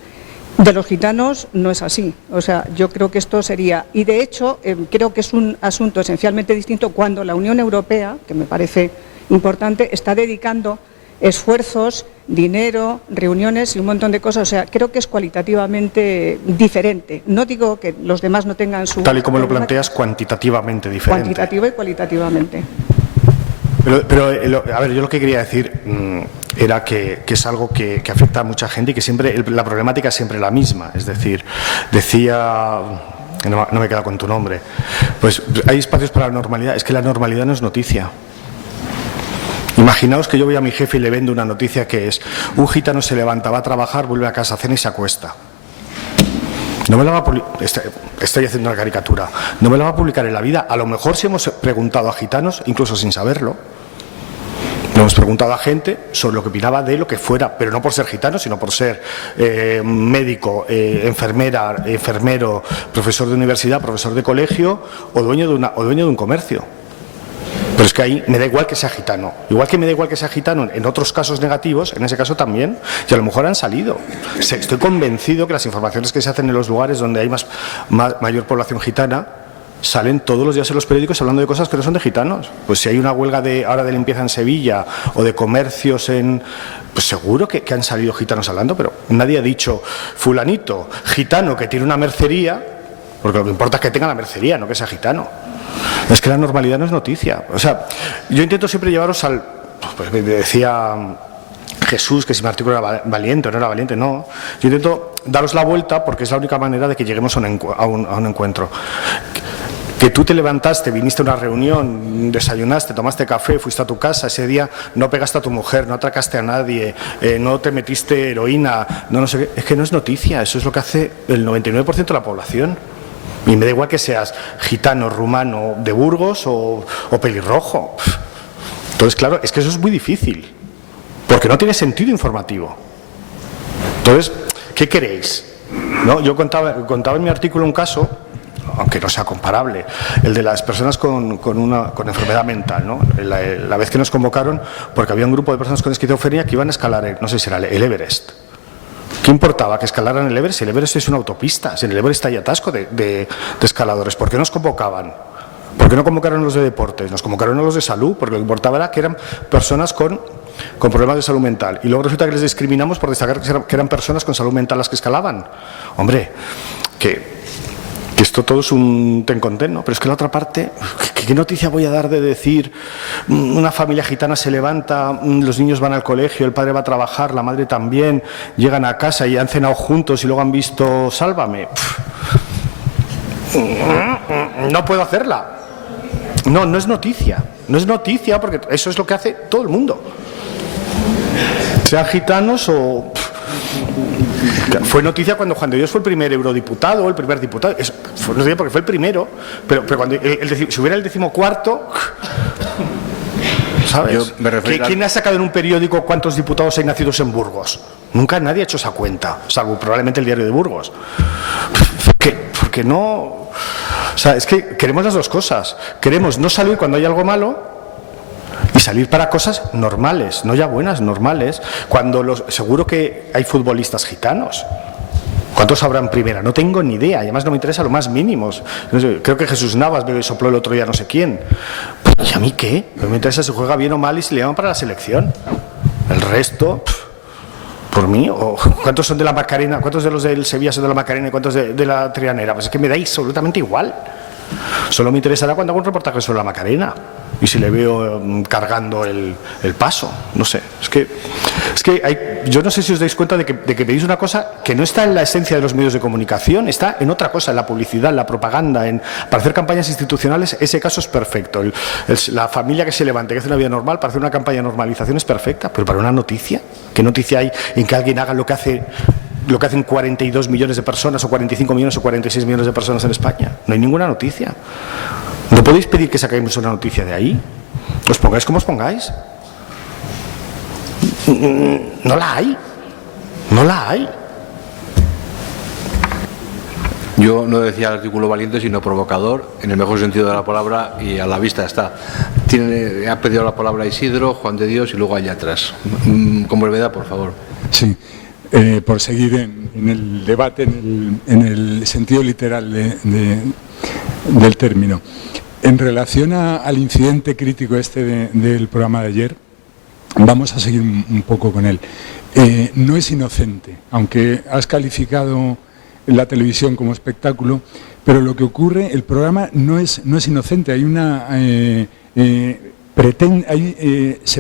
De los gitanos no es así, o sea, yo creo que esto sería, y de hecho creo que es un asunto esencialmente distinto cuando la Unión Europea, que me parece importante, está dedicando esfuerzos, dinero, reuniones y un montón de cosas. O sea, creo que es cualitativamente diferente. No digo que los demás no tengan su... Tal y como lo planteas, cuantitativamente diferente. Cuantitativa y cualitativamente. Pero a ver, yo lo que quería decir era que es algo que afecta a mucha gente y que siempre la problemática es siempre la misma. Es decir, decía... No me he quedado con tu nombre. Pues hay espacios para la normalidad. Es que la normalidad no es noticia. Imaginaos que yo voy a mi jefe y le vendo una noticia que es: un gitano se levanta, va a trabajar, vuelve a casa, cena y se acuesta. No me la va a publicar, estoy haciendo una caricatura, no me la va a publicar en la vida. A lo mejor si hemos preguntado a gitanos, incluso sin saberlo, lo hemos preguntado a gente sobre lo que opinaba de lo que fuera, pero no por ser gitano, sino por ser médico, enfermera, enfermero, profesor de universidad, profesor de colegio o dueño de un comercio. Pero es que ahí me da igual que sea gitano. Igual que me da igual que sea gitano en otros casos negativos, en ese caso también, y a lo mejor han salido. Estoy convencido que las informaciones que se hacen en los lugares donde hay mayor población gitana salen todos los días en los periódicos hablando de cosas que no son de gitanos. Pues si hay una huelga ahora de limpieza en Sevilla o de comercios pues seguro que han salido gitanos hablando, pero nadie ha dicho fulanito, gitano que tiene una mercería, porque lo que importa es que tenga la mercería, no que sea gitano. Es que la normalidad no es noticia. O sea, yo intento siempre llevaros pues me decía Jesús que si mi artículo era valiente o no era valiente, no. Yo intento daros la vuelta porque es la única manera de que lleguemos a un encuentro. Que tú te levantaste, viniste a una reunión, desayunaste, tomaste café, fuiste a tu casa, ese día no pegaste a tu mujer, no atracaste a nadie, no te metiste heroína, no sé qué. Es que no es noticia, eso es lo que hace el 99% de la población. Y me da igual que seas gitano, rumano, de Burgos o pelirrojo. Entonces, claro, es que eso es muy difícil, porque no tiene sentido informativo. Entonces, ¿qué queréis? ¿No? Yo contaba en mi artículo un caso, aunque no sea comparable, el de las personas con enfermedad mental, ¿no? La vez que nos convocaron, porque había un grupo de personas con esquizofrenia que iban a escalar, no sé si era el Everest. ¿Qué importaba que escalaran el Everest? Si el Everest es una autopista, si en el Everest hay atasco de escaladores. ¿Por qué nos convocaban? ¿Por qué no convocaron a los de deportes? Nos convocaron a los de salud, porque lo que importaba era que eran personas con problemas de salud mental. Y luego resulta que les discriminamos por destacar que eran personas con salud mental las que escalaban. Hombre, que esto todo es un ten con ten, ¿no? Pero es que la otra parte, ¿qué noticia voy a dar de decir una familia gitana se levanta, los niños van al colegio, el padre va a trabajar, la madre también, llegan a casa y han cenado juntos y luego han visto Sálvame? No puedo hacerla. No es noticia. No es noticia porque eso es lo que hace todo el mundo. Sean gitanos o... Fue noticia cuando Juan de Dios fue el primer eurodiputado, el primer diputado. Fue noticia porque fue el primero, pero cuando si hubiera el 14º, ¿sabes? ¿Quién ha sacado en un periódico cuántos diputados hay nacidos en Burgos? Nunca nadie ha hecho esa cuenta, salvo probablemente el Diario de Burgos. Porque no... O sea, es que queremos las dos cosas. Queremos no salir cuando hay algo malo y salir para cosas normales, no ya buenas, normales. Seguro que hay futbolistas gitanos. ¿Cuántos habrá en primera? No tengo ni idea, y además no me interesa lo más mínimos. No sé, creo que Jesús Navas me sopló el otro día no sé quién. ¿Y a mí qué? No me interesa si juega bien o mal y si le llaman para la selección. El resto, por mí, o ¿cuántos son de la Macarena? ¿Cuántos de los del Sevilla son de la Macarena y cuántos de la Trianera? Pues es que me da absolutamente igual. Solo me interesará cuando hago un reportaje sobre la Macarena y si le veo cargando el paso. No sé, es que yo no sé si os dais cuenta de que pedís una cosa que no está en la esencia de los medios de comunicación, está en otra cosa, en la publicidad, en la propaganda, para hacer campañas institucionales. Ese caso es perfecto. La familia que se levanta, que hace una vida normal, para hacer una campaña de normalización es perfecta, pero para una noticia, ¿qué noticia hay en que alguien haga lo que hacen 42 millones de personas o 45 millones o 46 millones de personas en España? No hay ninguna noticia. ¿No podéis pedir que saquemos una noticia de ahí? Os pongáis como os pongáis. No la hay. No la hay. Yo no decía el artículo valiente, sino provocador, en el mejor sentido de la palabra, y a la vista está. Ha pedido la palabra Isidro, Juan de Dios y luego allá atrás. Con brevedad, por favor. Sí. Por seguir en el debate, en el sentido literal del término. En relación al incidente crítico del programa de ayer, vamos a seguir un poco con él. No es inocente, aunque has calificado la televisión como espectáculo, pero lo que ocurre, el programa no es inocente, hay una... se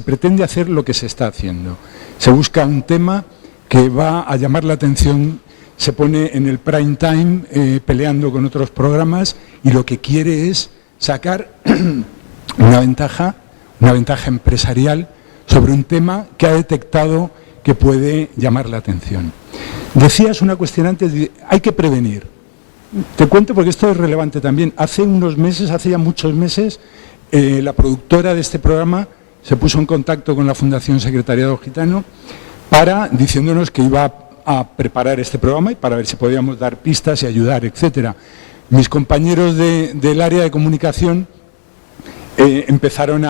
pretende hacer lo que se está haciendo. Se busca un tema que va a llamar la atención, se pone en el prime time peleando con otros programas y lo que quiere es sacar una ventaja empresarial sobre un tema que ha detectado que puede llamar la atención. Decías una cuestión antes, hay que prevenir. Te cuento porque esto es relevante también. Hace ya muchos meses, la productora de este programa se puso en contacto con la Fundación Secretariado Gitano diciéndonos que iba a preparar este programa y para ver si podíamos dar pistas y ayudar, etcétera. Mis compañeros del área de comunicación empezaron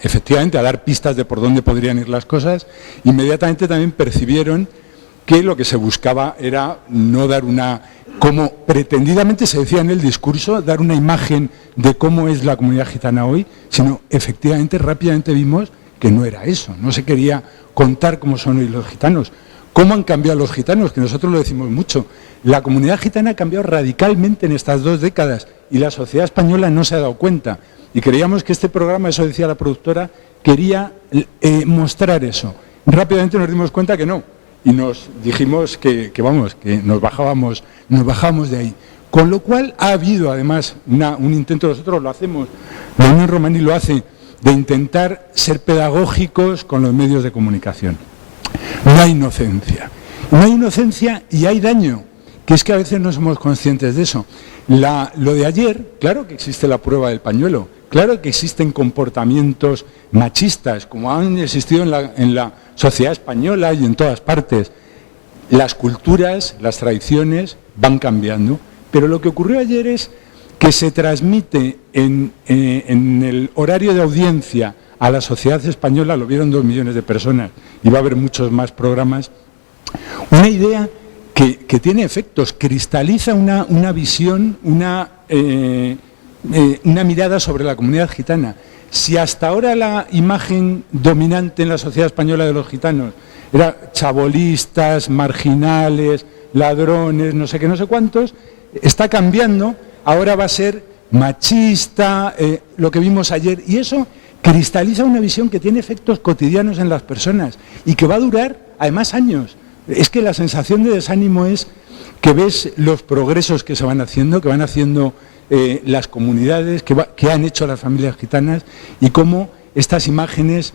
efectivamente a dar pistas de por dónde podrían ir las cosas. Inmediatamente también percibieron que lo que se buscaba era no dar como pretendidamente se decía en el discurso, dar una imagen de cómo es la comunidad gitana hoy, sino efectivamente rápidamente vimos que no era eso, no se quería contar cómo son hoy los gitanos. ¿Cómo han cambiado los gitanos? Que nosotros lo decimos mucho. La comunidad gitana ha cambiado radicalmente en estas 2 décadas y la sociedad española no se ha dado cuenta. Y creíamos que este programa, eso decía la productora, quería mostrar eso. Rápidamente nos dimos cuenta que no. Y nos dijimos que nos bajábamos de ahí. Con lo cual ha habido además un intento, nosotros lo hacemos, la Unión Romaní lo hace, de intentar ser pedagógicos con los medios de comunicación. No hay inocencia. No hay inocencia y hay daño, que es que a veces no somos conscientes de eso. Lo de ayer, claro que existe la prueba del pañuelo, claro que existen comportamientos machistas, como han existido en la sociedad española y en todas partes. Las culturas, las tradiciones van cambiando, pero lo que ocurrió ayer es que se transmite en el horario de audiencia a la sociedad española, lo vieron 2 millones de personas y va a haber muchos más programas, una idea que tiene efectos, cristaliza una visión, una mirada sobre la comunidad gitana. Si hasta ahora la imagen dominante en la sociedad española de los gitanos era chabolistas, marginales, ladrones, no sé qué, no sé cuántos, está cambiando, ahora va a ser machista, lo que vimos ayer, y eso cristaliza una visión que tiene efectos cotidianos en las personas y que va a durar además años. Es que la sensación de desánimo es que ves los progresos que se van haciendo, que van haciendo las comunidades, que han hecho las familias gitanas y cómo estas imágenes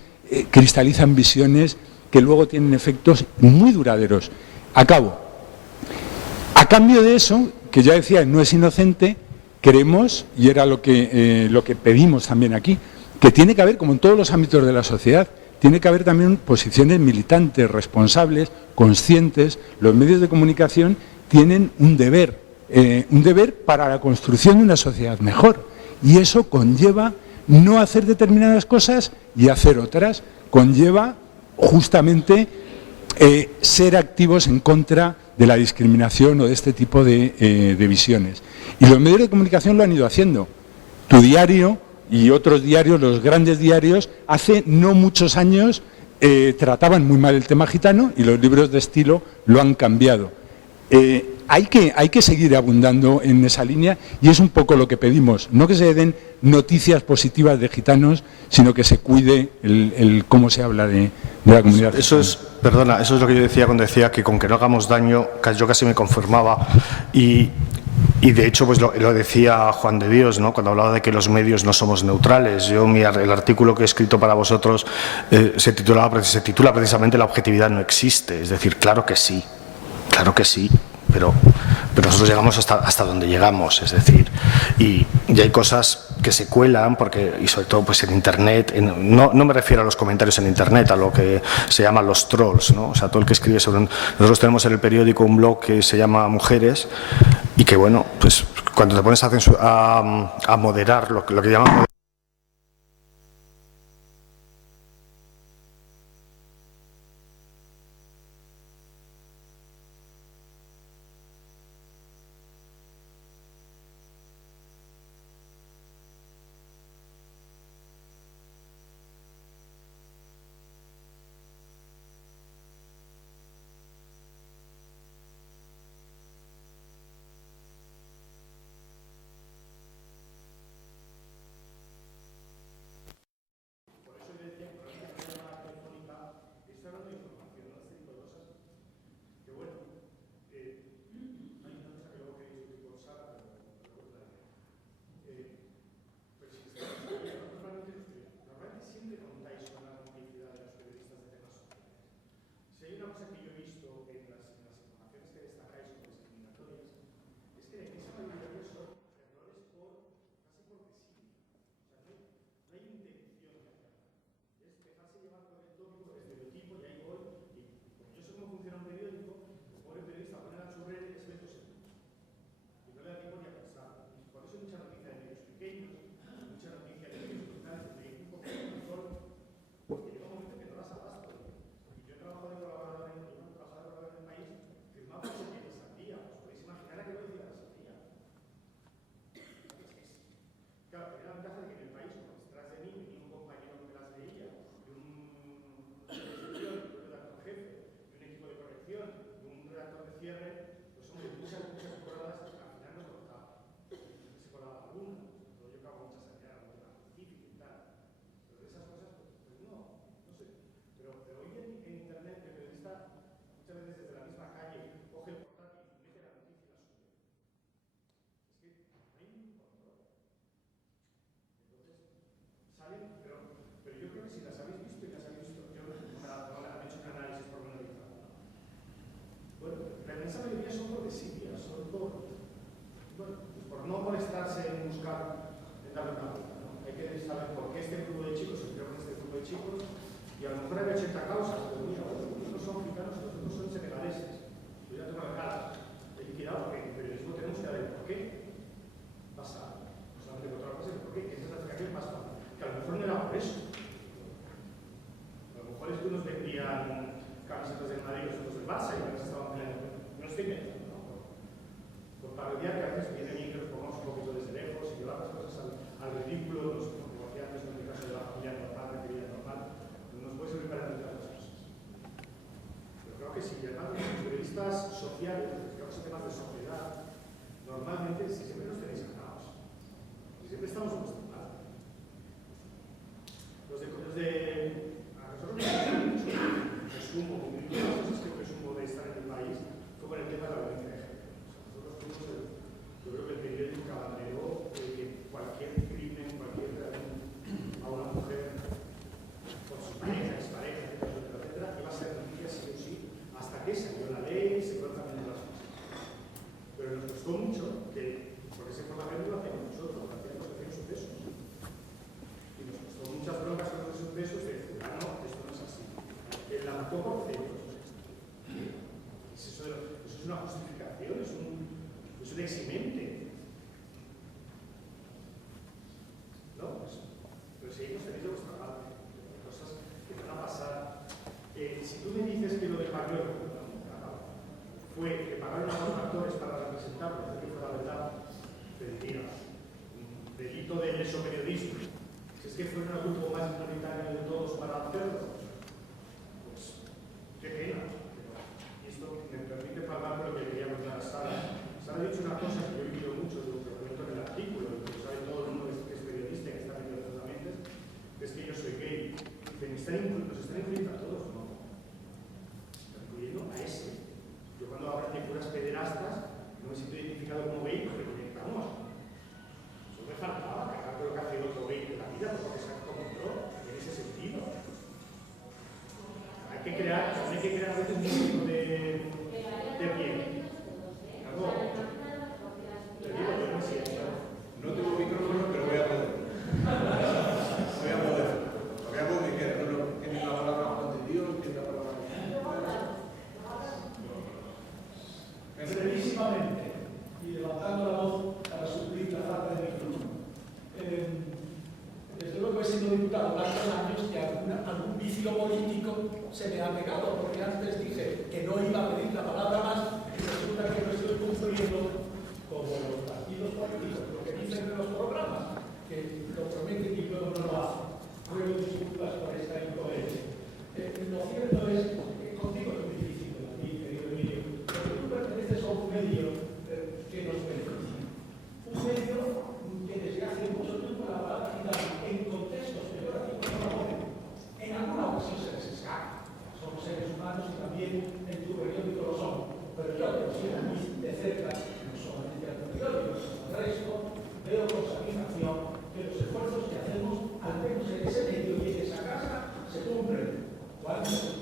cristalizan visiones que luego tienen efectos muy duraderos. Acabo. A cambio de eso, que ya decía, no es inocente, queremos, y era lo que pedimos también aquí, que tiene que haber, como en todos los ámbitos de la sociedad, tiene que haber también posiciones militantes, responsables, conscientes. Los medios de comunicación tienen un deber para la construcción de una sociedad mejor. Y eso conlleva no hacer determinadas cosas y hacer otras. Conlleva justamente ser activos en contra de la discriminación o de este tipo de visiones. Y los medios de comunicación lo han ido haciendo. Tu diario y otros diarios, los grandes diarios, hace no muchos años trataban muy mal el tema gitano y los libros de estilo lo han cambiado. Hay que seguir abundando en esa línea y es un poco lo que pedimos, no que se den noticias positivas de gitanos, sino que se cuide el cómo se habla de la comunidad. Eso es lo que yo decía cuando decía que con que no hagamos daño, yo casi me conformaba y de hecho pues lo decía Juan de Dios, ¿no? Cuando hablaba de que los medios no somos neutrales. El artículo que he escrito para vosotros se titula precisamente La objetividad no existe, es decir, claro que sí, pero nosotros llegamos hasta donde llegamos, es decir, y hay cosas que se cuelan, y sobre todo pues en Internet, no me refiero a los comentarios en Internet, a lo que se llaman los trolls, ¿no? O sea, todo el que escribe sobre... Nosotros tenemos en el periódico un blog que se llama Mujeres y que, bueno, pues cuando te pones a moderar lo que llaman... hijos, y a lo mejor hay 80 causas, pero mira, unos son gitanos, los otros son senegaleses. Yo ya tengo la cara, he liquidado porque en el periodismo tenemos que ver por qué pasa, no solamente por otra cosa, sino por qué, que esa es la explicación más fácil, que a lo mejor no era por eso. A lo mejor es que unos vendían camisetas del Madrid y los otros del Barça y a veces estaban peleando. No estoy pensando, ¿no? Por parodiar que a veces viene bien que nos pongamos un poquito desde lejos y llevar las cosas al ridículo, los negociantes, en el caso de la familia normal, de vida normal, nos puede servir para muchas cosas. Pero creo que sí, además los periodistas sociales, los que hablan temas de sociedad, normalmente siempre nos tenéis ganados. Siempre estamos en vuestro lado. A nosotros nos mucho resumo, como una de las cosas que presumo de estar en el país fue con el tema de la violencia de género. Nosotros fuimos yo creo que el periódico que abanderó cualquier crimen, a una mujer con su pareja, expareja, etcétera, iba a ser noticia sí o sí, hasta que salió la ley y se fueron cambiando las cosas. Pero nos costó mucho que, porque ese parlamento lo hacemos nosotros, lo hacemos sucesos. Y nos costó muchas broncas con los sucesos de decir, no, esto no es así. El autoconcepto. Eso es una justificación, es un eximente. ¿No? Pero seguimos teniendo vuestra parte. Cosas que van a pasar. Si tú me dices que lo de Pagliolo fue que pagaron a los actores para representarlos, que fue la verdad, te diría, delito de mesoperiodismo. Si es que fueron el grupo más minoritario de todos para hacerlo, pues qué pena. Y esto me permite hablar de lo que quería contar a Sara. Sara ha dicho una cosa que yo he vivido mucho, lo que comento en el artículo, y que sabe todo el mundo que es periodista y que está metido en las mentes, es que yo soy gay. Nos están incluyendo a todos, ¿no? Están incluyendo a ese. Yo cuando hablan de curas pederastas, no me siento identificado como gay, porque conectamos. Eso me faltaba, cargar con lo que hace otro gay de la vida, porque es como yo, en ese sentido. Hay que crear a veces un tipo de piel. Algo. Te digo, yo no siento. No tengo micrófono, pero voy a poder. Voy a poder que tiene la palabra Juan de Dios, tiene la palabra. Brevísimamente, y levantando la voz para suplir la falta de micrófono. Desde luego he sido diputado tantos años que algún vicio político se me ha pegado, porque antes dije que no iba a pedir la palabra más y resulta que lo estoy cumpliendo como los partidos políticos, lo que dicen en los programas, que lo prometen y luego no lo hacen. Ruego disculpas por esta incoherencia. Lo cierto es que contigo es muy difícil debatir, querido Emilio, porque tú perteneces a un medio que nos beneficia. Un medio que desde hace mucho tiempo la palabra gitana en contextos peyorativos no la ponen. En alguna ocasión se les escapa. Somos seres humanos y también en tu periódico lo son. Pero yo que lo sigo muy de cerca, no solamente al periódico, sino al resto, veo con satisfacción que los esfuerzos que hacemos, al menos en ese medio y en esa casa, se cumplen. ¿Cuántas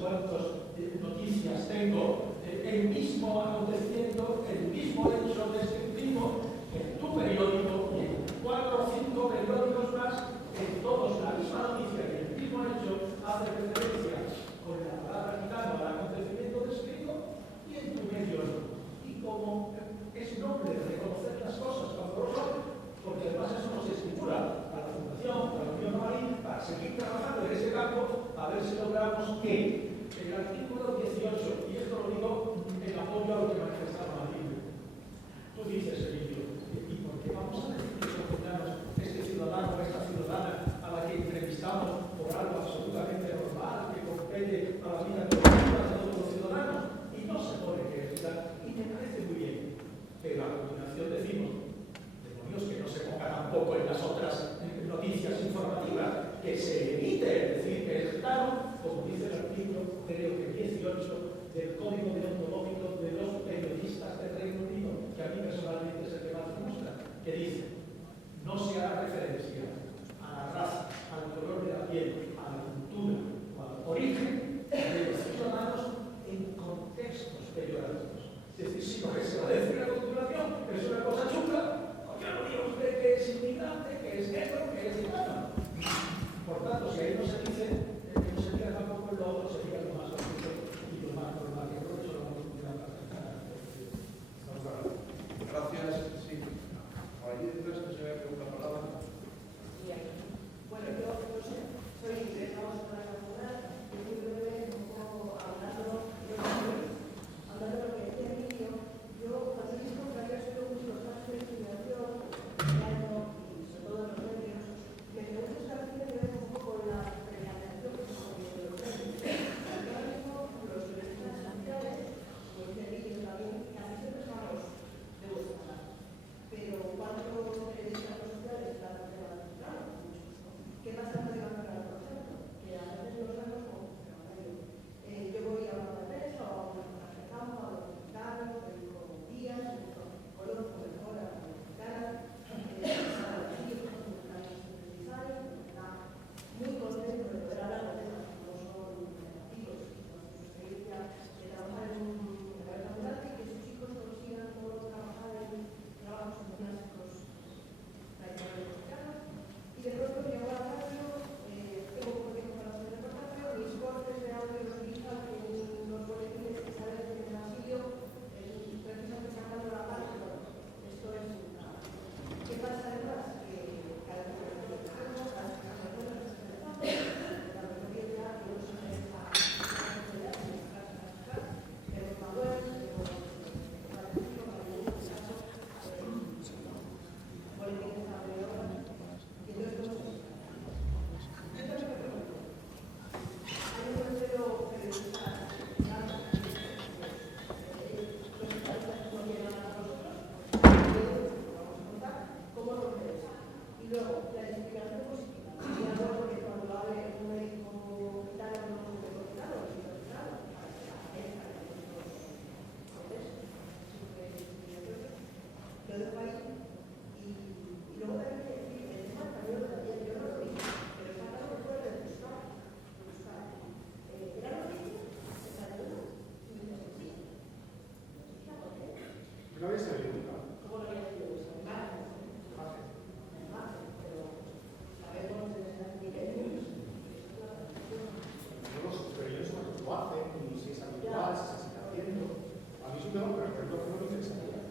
noticias tengo? El mismo aconteciendo, el mismo hecho descriptivo se ve nunca. ¿Cómo lo había sido eso? Imágenes. Pero sabemos de pequeños. Pero ellos lo hacen, y si es habitual, si se sigue haciendo. A mí es un tema, por ejemplo, que no me interesaría.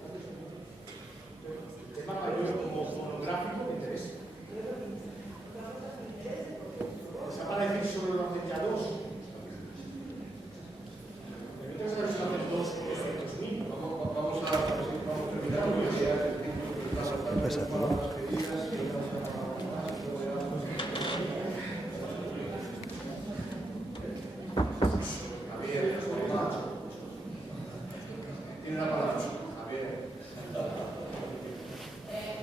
El tema mayor como monográfico me interesa. Se va a decir sobre lo hacen ya dos. Me interesa saber si lo hacen dos con 200.000. Vamos a terminar porque ya el tiempo que pasa tanto las medidas y las Javier, tiene la palabra. Javier.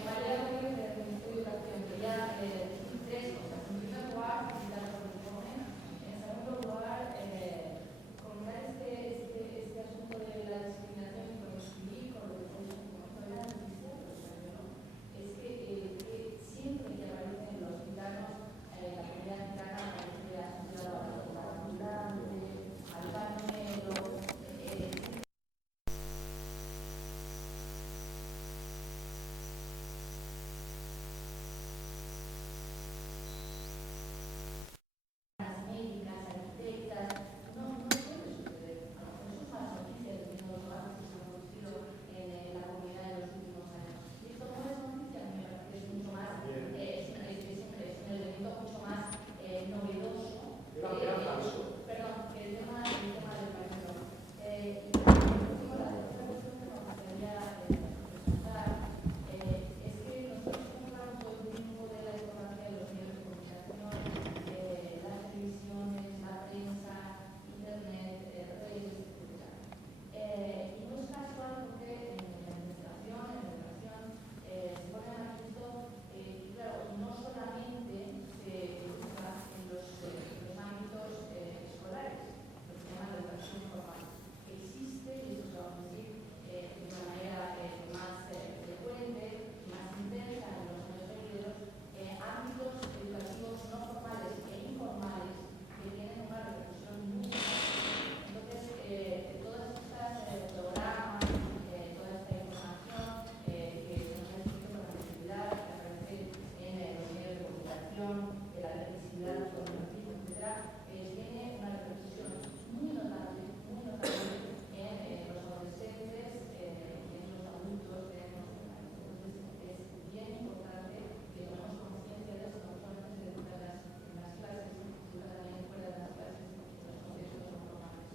María Rodríguez del Ministerio de Educación. Quería decir tres cosas. En primer lugar, felicitar por el informe. En segundo lugar, comentar este asunto de la discriminación y coincidir con lo que fue la noticia, es que siempre que aparecen los gitanos, la comunidad gitana aparece asociada a la ambulante, al carnero. Médicas, arquitectas, no suele suceder. A lo mejor son malas noticias viendo los avances que se han producido en la comunidad en los últimos años. Y esto no es noticia, me parece que es mucho más, es un elemento mucho más novedoso. Perdón, que el tema del partido. Y por último, la tercera cuestión que me gustaría presentar es que nosotros hablamos todo el tiempo de la importancia de los medios de comunicación, las televisiones, la prensa, internet, redes, etc. Y no es casual porque en la administración, se pone a manifiesto, claro, no solamente se busca en los ámbitos escolares, lo que se llama la educación formal, que existe, y eso se va a decir de una manera más frecuente, más intensa en los años venideros, ámbitos educativos no formales e informales que tienen una repercusión muy grande. Entonces, todas estas programas, toda esta información que nos ha escrito con la necesidad que aparece en los medios de comunicación, de la necesidad de los organismos, etc., tiene una repercusión muy notable en los adolescentes, en los adultos de nuestro país. Entonces, es bien importante que tomemos conciencia de esto, no solamente se educa en las clases, sino también fuera de las clases, en los contextos no formales.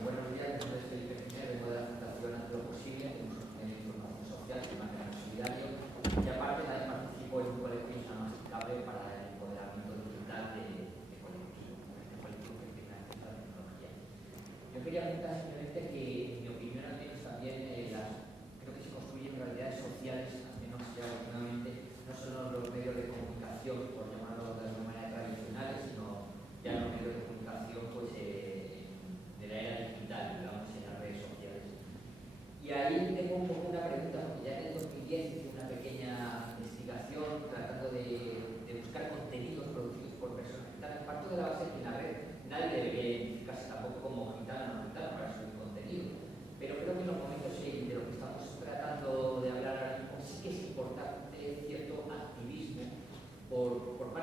Buenos días, mi nombre es Felipe Jiménez, vengo de la Fundación Haz lo Posible, en información social, que mantiene solidario, y aparte también participo en un colectivo que se llama Cable para el empoderamiento digital de colectivo, este colectivo que tiene acceso a la tecnología. Yo quería comentar simplemente que, en mi opinión, al menos también creo que se construyen realidades sociales, al menos ya últimamente, no solo los medios de comunicación, por llamarlo de alguna manera tradicionales, sino ya los medios de comunicación pues, de la era digital, digamos, en las redes sociales. Y ahí tengo un poco una pregunta, porque ya en el 2010 hice una pequeña investigación tratando de buscar contenidos producidos por personas gitanas. Parto de la base de que en la red nadie debería identificarse tampoco como gitano o gitano para subir contenido. Pero creo que en los momentos de lo que estamos tratando de hablar ahora mismo sí que es importante cierto activismo por parte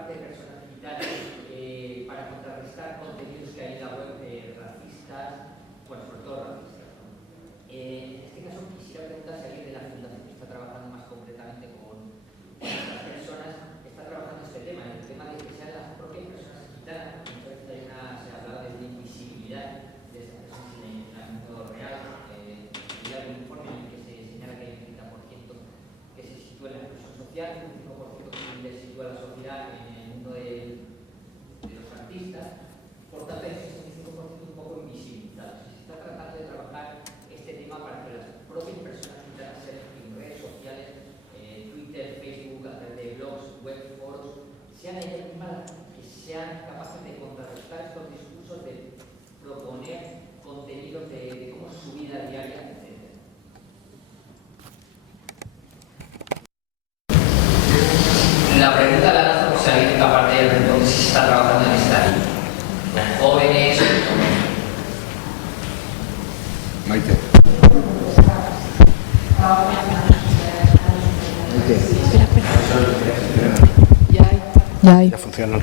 Ya funciona.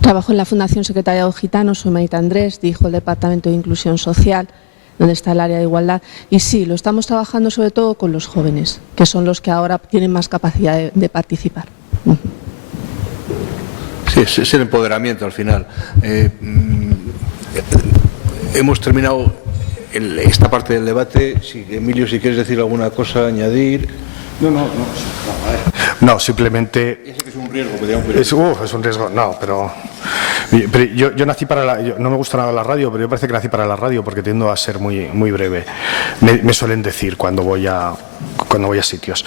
Trabajo en la Fundación Secretariado Gitano, soy Maite Andrés, dirijo el Departamento de Inclusión Social, donde está el área de igualdad. Y sí, lo estamos trabajando sobre todo con los jóvenes, que son los que ahora tienen más capacidad de participar. Sí, es el empoderamiento al final. Hemos terminado esta parte del debate. Si, Emilio, si quieres decir alguna cosa, añadir. No, simplemente... Ya sé que es un riesgo, pero es un riesgo, no, pero yo nací para no me gusta nada la radio, pero yo parece que nací para la radio porque tiendo a ser muy breve. Me suelen decir cuando voy a sitios.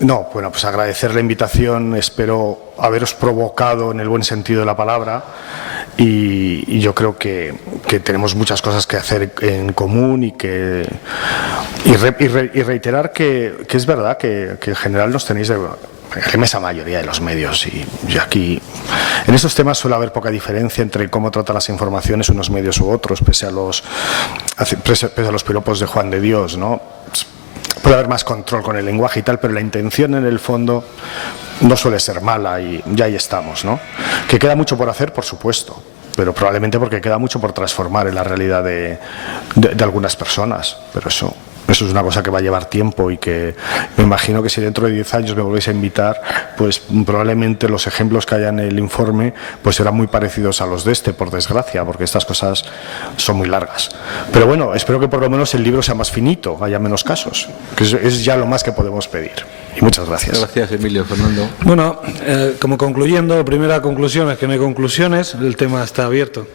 No, bueno, pues agradecer la invitación, espero haberos provocado en el buen sentido de la palabra. Y yo creo que tenemos muchas cosas que hacer en común y reiterar que es verdad que en general nos tenéis de la inmensa mayoría de los medios y aquí en estos temas suele haber poca diferencia entre cómo tratan las informaciones unos medios u otros, pese a los piropos de Juan de Dios, ¿no? Puede haber más control con el lenguaje y tal, pero la intención en el fondo no suele ser mala y ya ahí estamos, ¿no? Que queda mucho por hacer, por supuesto, pero probablemente porque queda mucho por transformar en la realidad de algunas personas, pero eso es una cosa que va a llevar tiempo y que me imagino que si dentro de 10 años me volvéis a invitar, pues probablemente los ejemplos que haya en el informe pues serán muy parecidos a los de este, por desgracia, porque estas cosas son muy largas. Pero bueno, espero que por lo menos el libro sea más finito, haya menos casos, que es ya lo más que podemos pedir. Y muchas gracias. Gracias, Emilio. Fernando. Bueno, como concluyendo, la primera conclusión es que no hay conclusiones, el tema está abierto.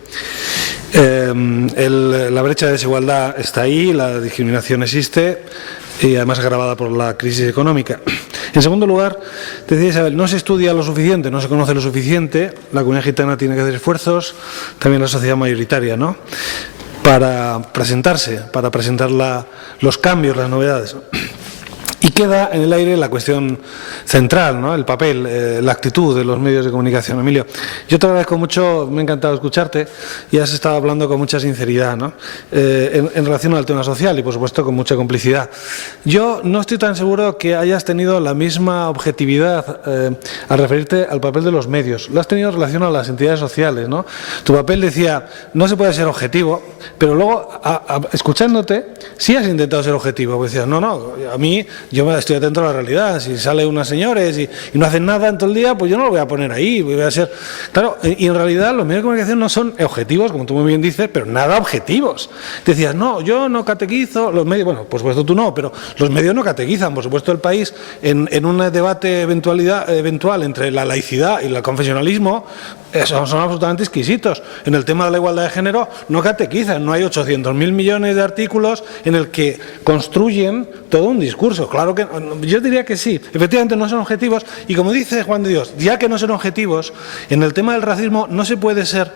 La brecha de desigualdad está ahí, la discriminación existe y además agravada por la crisis económica. En segundo lugar, decía Isabel, no se estudia lo suficiente, no se conoce lo suficiente, la comunidad gitana tiene que hacer esfuerzos, también la sociedad mayoritaria, ¿no?, para presentar los cambios, las novedades. Y queda en el aire la cuestión central, ¿no?, el papel, la actitud de los medios de comunicación. Emilio, yo te agradezco mucho, me ha encantado escucharte y has estado hablando con mucha sinceridad, ¿no?, en relación al tema social y, por supuesto, con mucha complicidad. Yo no estoy tan seguro que hayas tenido la misma objetividad al referirte al papel de los medios. Lo has tenido en relación a las entidades sociales, ¿no? Tu papel decía, no se puede ser objetivo, pero luego, escuchándote, sí has intentado ser objetivo. Porque decías, no, a mí... Yo estoy atento a la realidad. Si sale unas señores y no hacen nada en todo el día, pues yo no lo voy a poner ahí. Voy a ser... Claro, y en realidad los medios de comunicación no son objetivos, como tú muy bien dices, pero nada objetivos. Decías, no, yo no catequizo. Los medios, bueno, por supuesto tú no, pero los medios no catequizan. Por supuesto el país, en un debate eventual entre la laicidad y el confesionalismo, son absolutamente exquisitos. En el tema de la igualdad de género no catequizan, no hay 800.000 millones de artículos en el que construyen todo un discurso. Claro que yo diría que sí, efectivamente no son objetivos y como dice Juan de Dios, ya que no son objetivos, en el tema del racismo no se puede ser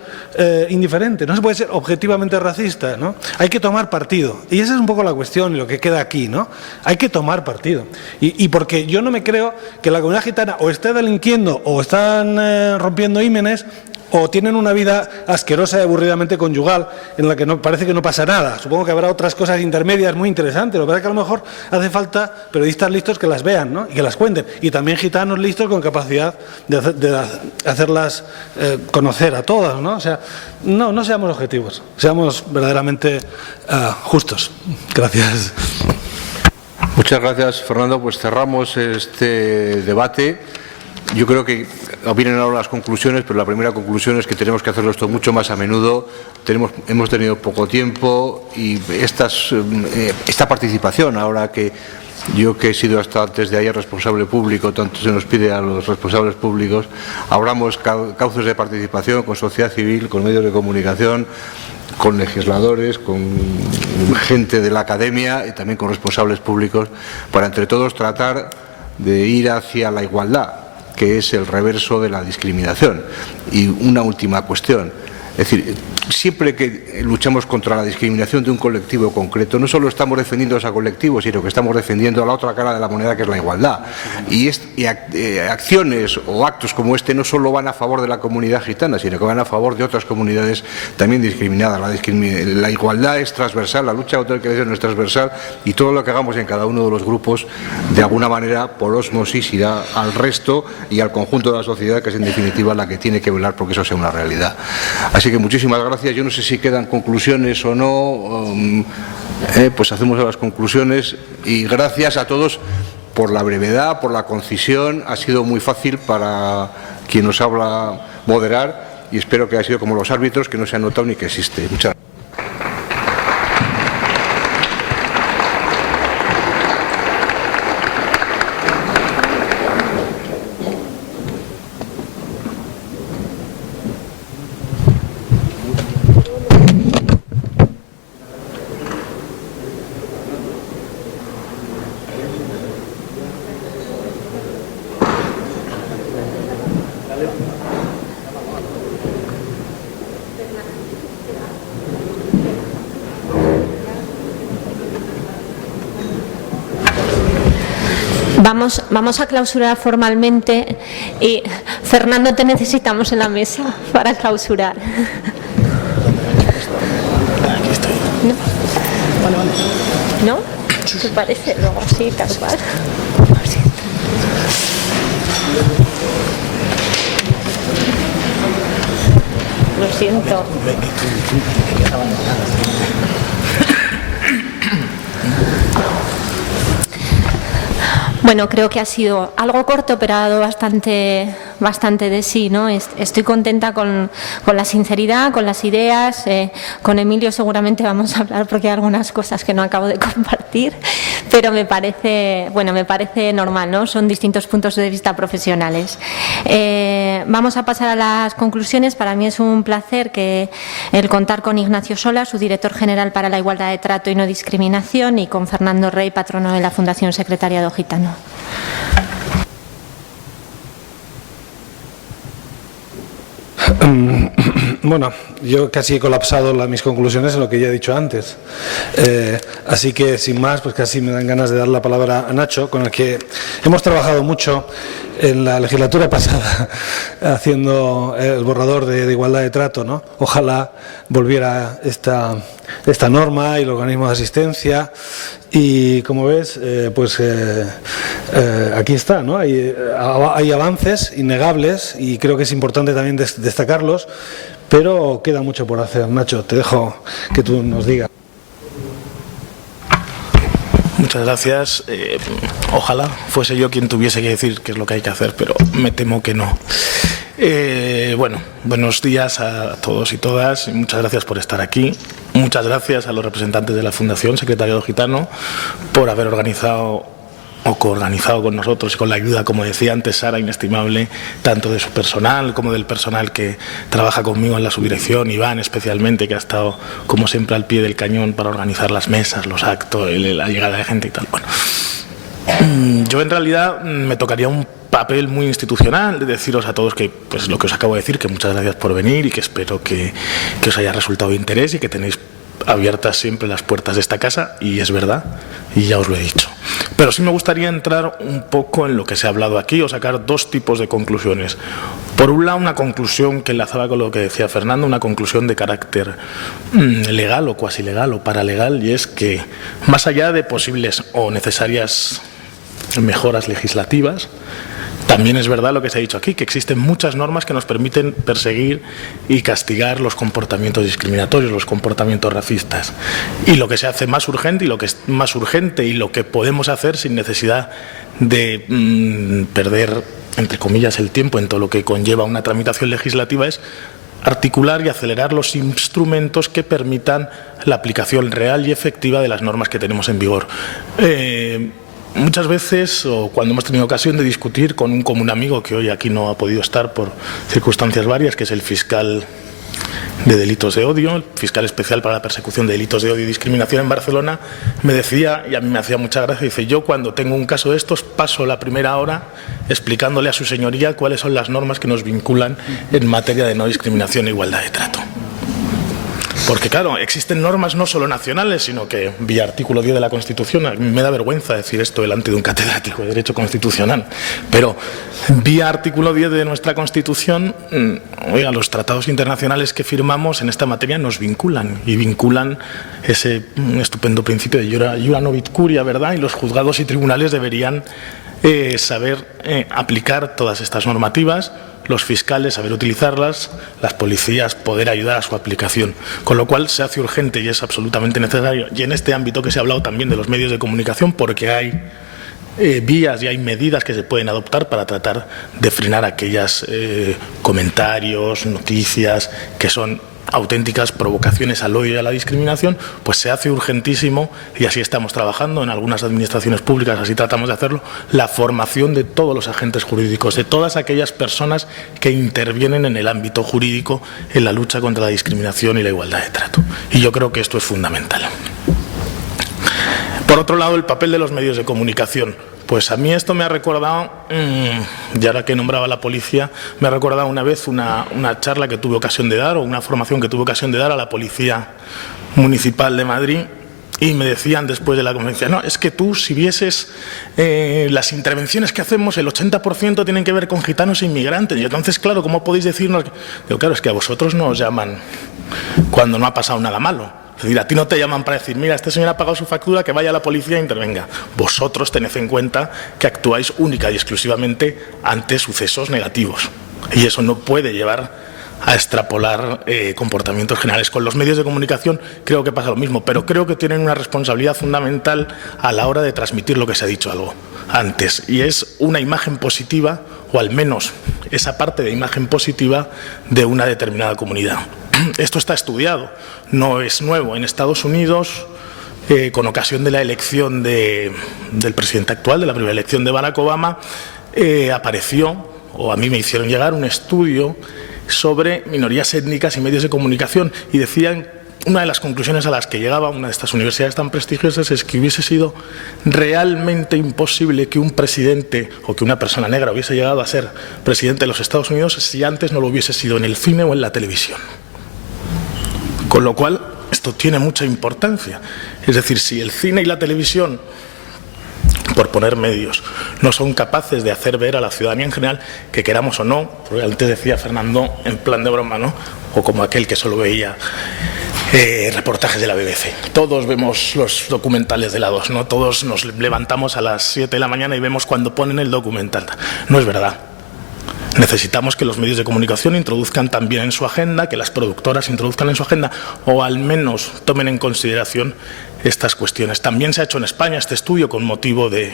indiferente, no se puede ser objetivamente racista, ¿no? Hay que tomar partido y esa es un poco la cuestión y lo que queda aquí, ¿no? Hay que tomar partido y porque yo no me creo que la comunidad gitana o esté delinquiendo o están rompiendo ímenes o tienen una vida asquerosa y aburridamente conyugal en la que parece que no pasa nada. Supongo que habrá otras cosas intermedias muy interesantes. Lo que pasa es que a lo mejor hace falta periodistas listos que las vean, ¿no?, y que las cuenten. Y también gitanos listos con capacidad de hacerlas conocer a todas, ¿no? O sea, no seamos objetivos, seamos verdaderamente justos. Gracias. Muchas gracias, Fernando. Pues cerramos este debate. Yo creo que vienen ahora las conclusiones, pero la primera conclusión es que tenemos que hacerlo esto mucho más a menudo. Hemos tenido poco tiempo y esta participación, ahora que yo, que he sido hasta antes de ayer responsable público, tanto se nos pide a los responsables públicos, abramos cauces de participación con sociedad civil, con medios de comunicación, con legisladores, con gente de la academia y también con responsables públicos, para entre todos tratar de ir hacia la igualdad, que es el reverso de la discriminación. Y una última cuestión, Es decir, siempre que luchamos contra la discriminación de un colectivo concreto, no solo estamos defendiendo a ese colectivo, sino que estamos defendiendo a la otra cara de la moneda, que es la igualdad. Y acciones o actos como este no solo van a favor de la comunidad gitana, sino que van a favor de otras comunidades también discriminadas. La igualdad es transversal, la lucha contra el discriminación es transversal, y todo lo que hagamos en cada uno de los grupos, de alguna manera, por ósmosis, irá al resto y al conjunto de la sociedad, que es en definitiva la que tiene que velar porque eso sea una realidad. Así que muchísimas gracias. Yo no sé si quedan conclusiones o no, pues hacemos las conclusiones, y gracias a todos por la brevedad, por la concisión. Ha sido muy fácil para quien nos habla moderar, y espero que haya sido como los árbitros, que no se ha notado ni que existe. Muchas gracias. Vamos a clausurar formalmente, y Fernando, te necesitamos en la mesa para clausurar. Aquí estoy. ¿No? ¿Te parece? Luego sí, tal cual. Lo siento. Bueno, creo que ha sido algo corto, pero ha dado bastante de sí, ¿no? Estoy contenta con la sinceridad, con las ideas. Con Emilio seguramente vamos a hablar porque hay algunas cosas que no acabo de compartir, pero me parece normal, ¿no? Son distintos puntos de vista profesionales. Vamos a pasar a las conclusiones. Para mí es un placer el contar con Ignacio Sola, su director general para la igualdad de trato y no discriminación, y con Fernando Rey, patrono de la Fundación Secretariado Gitano. Bueno, yo casi he colapsado mis conclusiones en lo que ya he dicho antes. Así que, sin más, pues casi me dan ganas de dar la palabra a Nacho, con el que hemos trabajado mucho en la legislatura pasada haciendo el borrador de igualdad de trato, ¿no? Ojalá volviera esta norma y el organismo de asistencia. Y como ves, aquí está, ¿no? Hay avances innegables, y creo que es importante también destacarlos, pero queda mucho por hacer. Nacho, te dejo que tú nos digas. Muchas gracias. Ojalá fuese yo quien tuviese que decir qué es lo que hay que hacer, pero me temo que no. Bueno, buenos días a todos y todas, y muchas gracias por estar aquí. Muchas gracias a los representantes de la Fundación Secretariado Gitano por haber organizado o coorganizado con nosotros, y con la ayuda, como decía antes Sara, inestimable, tanto de su personal como del personal que trabaja conmigo en la subdirección, Iván especialmente, que ha estado como siempre al pie del cañón para organizar las mesas, los actos, la llegada de gente y tal. Bueno, yo en realidad me tocaría un papel muy institucional de deciros a todos que, pues lo que os acabo de decir, que muchas gracias por venir, y que espero que os haya resultado de interés, y que tenéis abiertas siempre las puertas de esta casa, y es verdad, y ya os lo he dicho. Pero sí me gustaría entrar un poco en lo que se ha hablado aquí, o sacar dos tipos de conclusiones. Por un lado, una conclusión que enlazaba con lo que decía Fernando, una conclusión de carácter legal o cuasi legal o paralegal, y es que, más allá de posibles o necesarias mejoras legislativas, también es verdad lo que se ha dicho aquí, que existen muchas normas que nos permiten perseguir y castigar los comportamientos discriminatorios, los comportamientos racistas. Y lo que se hace más urgente, y lo que es más urgente, y lo que podemos hacer sin necesidad de perder, entre comillas, el tiempo en todo lo que conlleva una tramitación legislativa, es articular y acelerar los instrumentos que permitan la aplicación real y efectiva de las normas que tenemos en vigor. Muchas veces, o cuando hemos tenido ocasión de discutir con un común amigo que hoy aquí no ha podido estar por circunstancias varias, que es el fiscal de Delitos de Odio, el fiscal especial para la persecución de delitos de odio y discriminación en Barcelona, me decía, y a mí me hacía mucha gracia, dice: yo cuando tengo un caso de estos paso la primera hora explicándole a su señoría cuáles son las normas que nos vinculan en materia de no discriminación e igualdad de trato. Porque claro, existen normas no solo nacionales, sino que vía artículo 10 de la Constitución, a mí me da vergüenza decir esto delante de un catedrático de Derecho Constitucional, pero vía artículo 10 de nuestra Constitución, oiga, los tratados internacionales que firmamos en esta materia nos vinculan, y vinculan ese estupendo principio de iura novit curia, ¿verdad? Y los juzgados y tribunales deberían saber aplicar todas estas normativas, los fiscales saber utilizarlas, las policías poder ayudar a su aplicación. Con lo cual se hace urgente y es absolutamente necesario. Y en este ámbito que se ha hablado también de los medios de comunicación, porque hay vías y hay medidas que se pueden adoptar para tratar de frenar aquellos comentarios, noticias que son auténticas provocaciones al odio y a la discriminación, pues se hace urgentísimo, y así estamos trabajando en algunas administraciones públicas, así tratamos de hacerlo, la formación de todos los agentes jurídicos, de todas aquellas personas que intervienen en el ámbito jurídico en la lucha contra la discriminación y la igualdad de trato. Y yo creo que esto es fundamental. Por otro lado, el papel de los medios de comunicación. Pues a mí esto me ha recordado, y ahora que nombraba la policía, me ha recordado una vez una charla que tuve ocasión de dar, o una formación que tuve ocasión de dar a la Policía Municipal de Madrid, y me decían después de la conferencia: no, es que tú, si vieses las intervenciones que hacemos, el 80% tienen que ver con gitanos e inmigrantes. Y entonces, claro, ¿cómo podéis decirnos? Digo, claro, es que a vosotros no os llaman cuando no ha pasado nada malo. Es decir, a ti no te llaman para decir: mira, este señor ha pagado su factura, que vaya a la policía e intervenga. Vosotros tened en cuenta que actuáis única y exclusivamente ante sucesos negativos. Y eso no puede llevar a extrapolar comportamientos generales. Con los medios de comunicación creo que pasa lo mismo, pero creo que tienen una responsabilidad fundamental a la hora de transmitir lo que se ha dicho algo antes, y es una imagen positiva, o al menos esa parte de imagen positiva de una determinada comunidad. Esto está estudiado, no es nuevo. En Estados Unidos, con ocasión de la elección del presidente actual, de la primera elección de Barack Obama, apareció, o a mí me hicieron llegar, un estudio sobre minorías étnicas y medios de comunicación, y decían, una de las conclusiones a las que llegaba una de estas universidades tan prestigiosas es que hubiese sido realmente imposible que un presidente o que una persona negra hubiese llegado a ser presidente de los Estados Unidos si antes no lo hubiese sido en el cine o en la televisión. Con lo cual, esto tiene mucha importancia. Es decir, si el cine y la televisión, por poner medios, no son capaces de hacer ver a la ciudadanía en general, que queramos o no, porque antes decía Fernando en plan de broma, ¿no?, o como aquel que solo veía reportajes de la BBC. Todos vemos los documentales de la 2, ¿no? Todos nos levantamos a las 7 de la mañana y vemos cuando ponen el documental. No es verdad. Necesitamos que los medios de comunicación introduzcan también en su agenda, que las productoras introduzcan en su agenda, o al menos tomen en consideración estas cuestiones. También se ha hecho en España este estudio con motivo de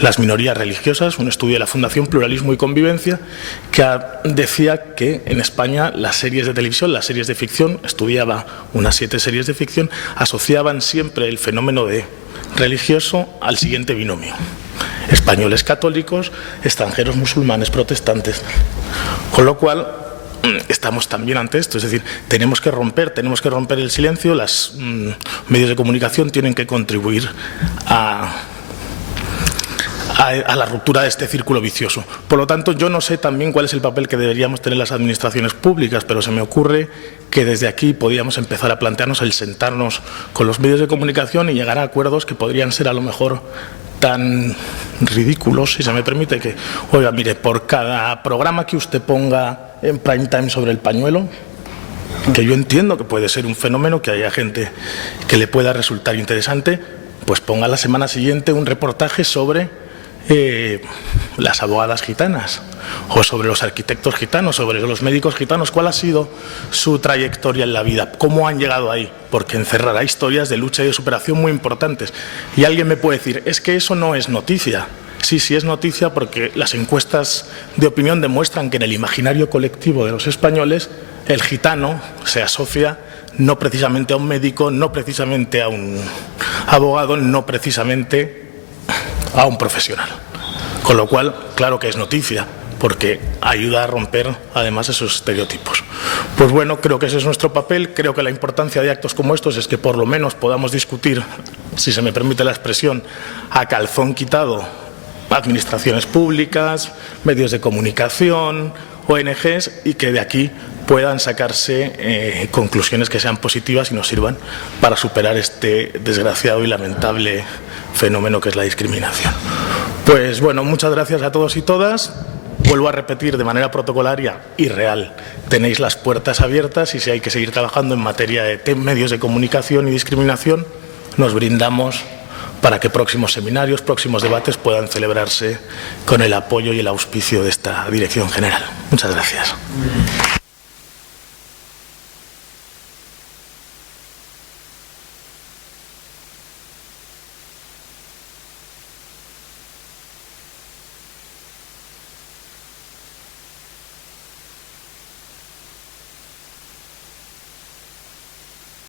las minorías religiosas, un estudio de la Fundación Pluralismo y Convivencia, que decía que en España las series de televisión, las series de ficción, estudiaba unas 7 series de ficción, asociaban siempre el fenómeno de religioso al siguiente binomio: españoles católicos, extranjeros musulmanes protestantes. Con lo cual, estamos también ante esto, es decir, tenemos que romper el silencio. Los medios de comunicación tienen que contribuir a la ruptura de este círculo vicioso. Por lo tanto, yo no sé también cuál es el papel que deberíamos tener las administraciones públicas, pero se me ocurre que desde aquí podríamos empezar a plantearnos el sentarnos con los medios de comunicación y llegar a acuerdos que podrían ser a lo mejor tan ridículos, si se me permite, que, oiga, mire, por cada programa que usted ponga en prime time sobre el pañuelo, que yo entiendo que puede ser un fenómeno, que haya gente que le pueda resultar interesante, pues ponga la semana siguiente un reportaje sobre las abogadas gitanas, o sobre los arquitectos gitanos, sobre los médicos gitanos. ¿Cuál ha sido su trayectoria en la vida? ¿Cómo han llegado ahí? Porque encerrará historias de lucha y de superación muy importantes. Y alguien me puede decir, es que eso no es noticia. Sí, sí es noticia, porque las encuestas de opinión demuestran que en el imaginario colectivo de los españoles el gitano se asocia no precisamente a un médico, no precisamente a un abogado, no precisamente a un profesional. Con lo cual, claro que es noticia, porque ayuda a romper además esos estereotipos. Pues bueno, creo que ese es nuestro papel. Creo que la importancia de actos como estos es que por lo menos podamos discutir, si se me permite la expresión, a calzón quitado, administraciones públicas, medios de comunicación, ONGs, y que de aquí puedan sacarse conclusiones que sean positivas y nos sirvan para superar este desgraciado y lamentable fenómeno que es la discriminación. Pues bueno, muchas gracias a todos y todas. Vuelvo a repetir de manera protocolaria y real, tenéis las puertas abiertas y si hay que seguir trabajando en materia de medios de comunicación y discriminación, nos brindamos para que próximos seminarios, próximos debates puedan celebrarse con el apoyo y el auspicio de esta Dirección General. Muchas gracias.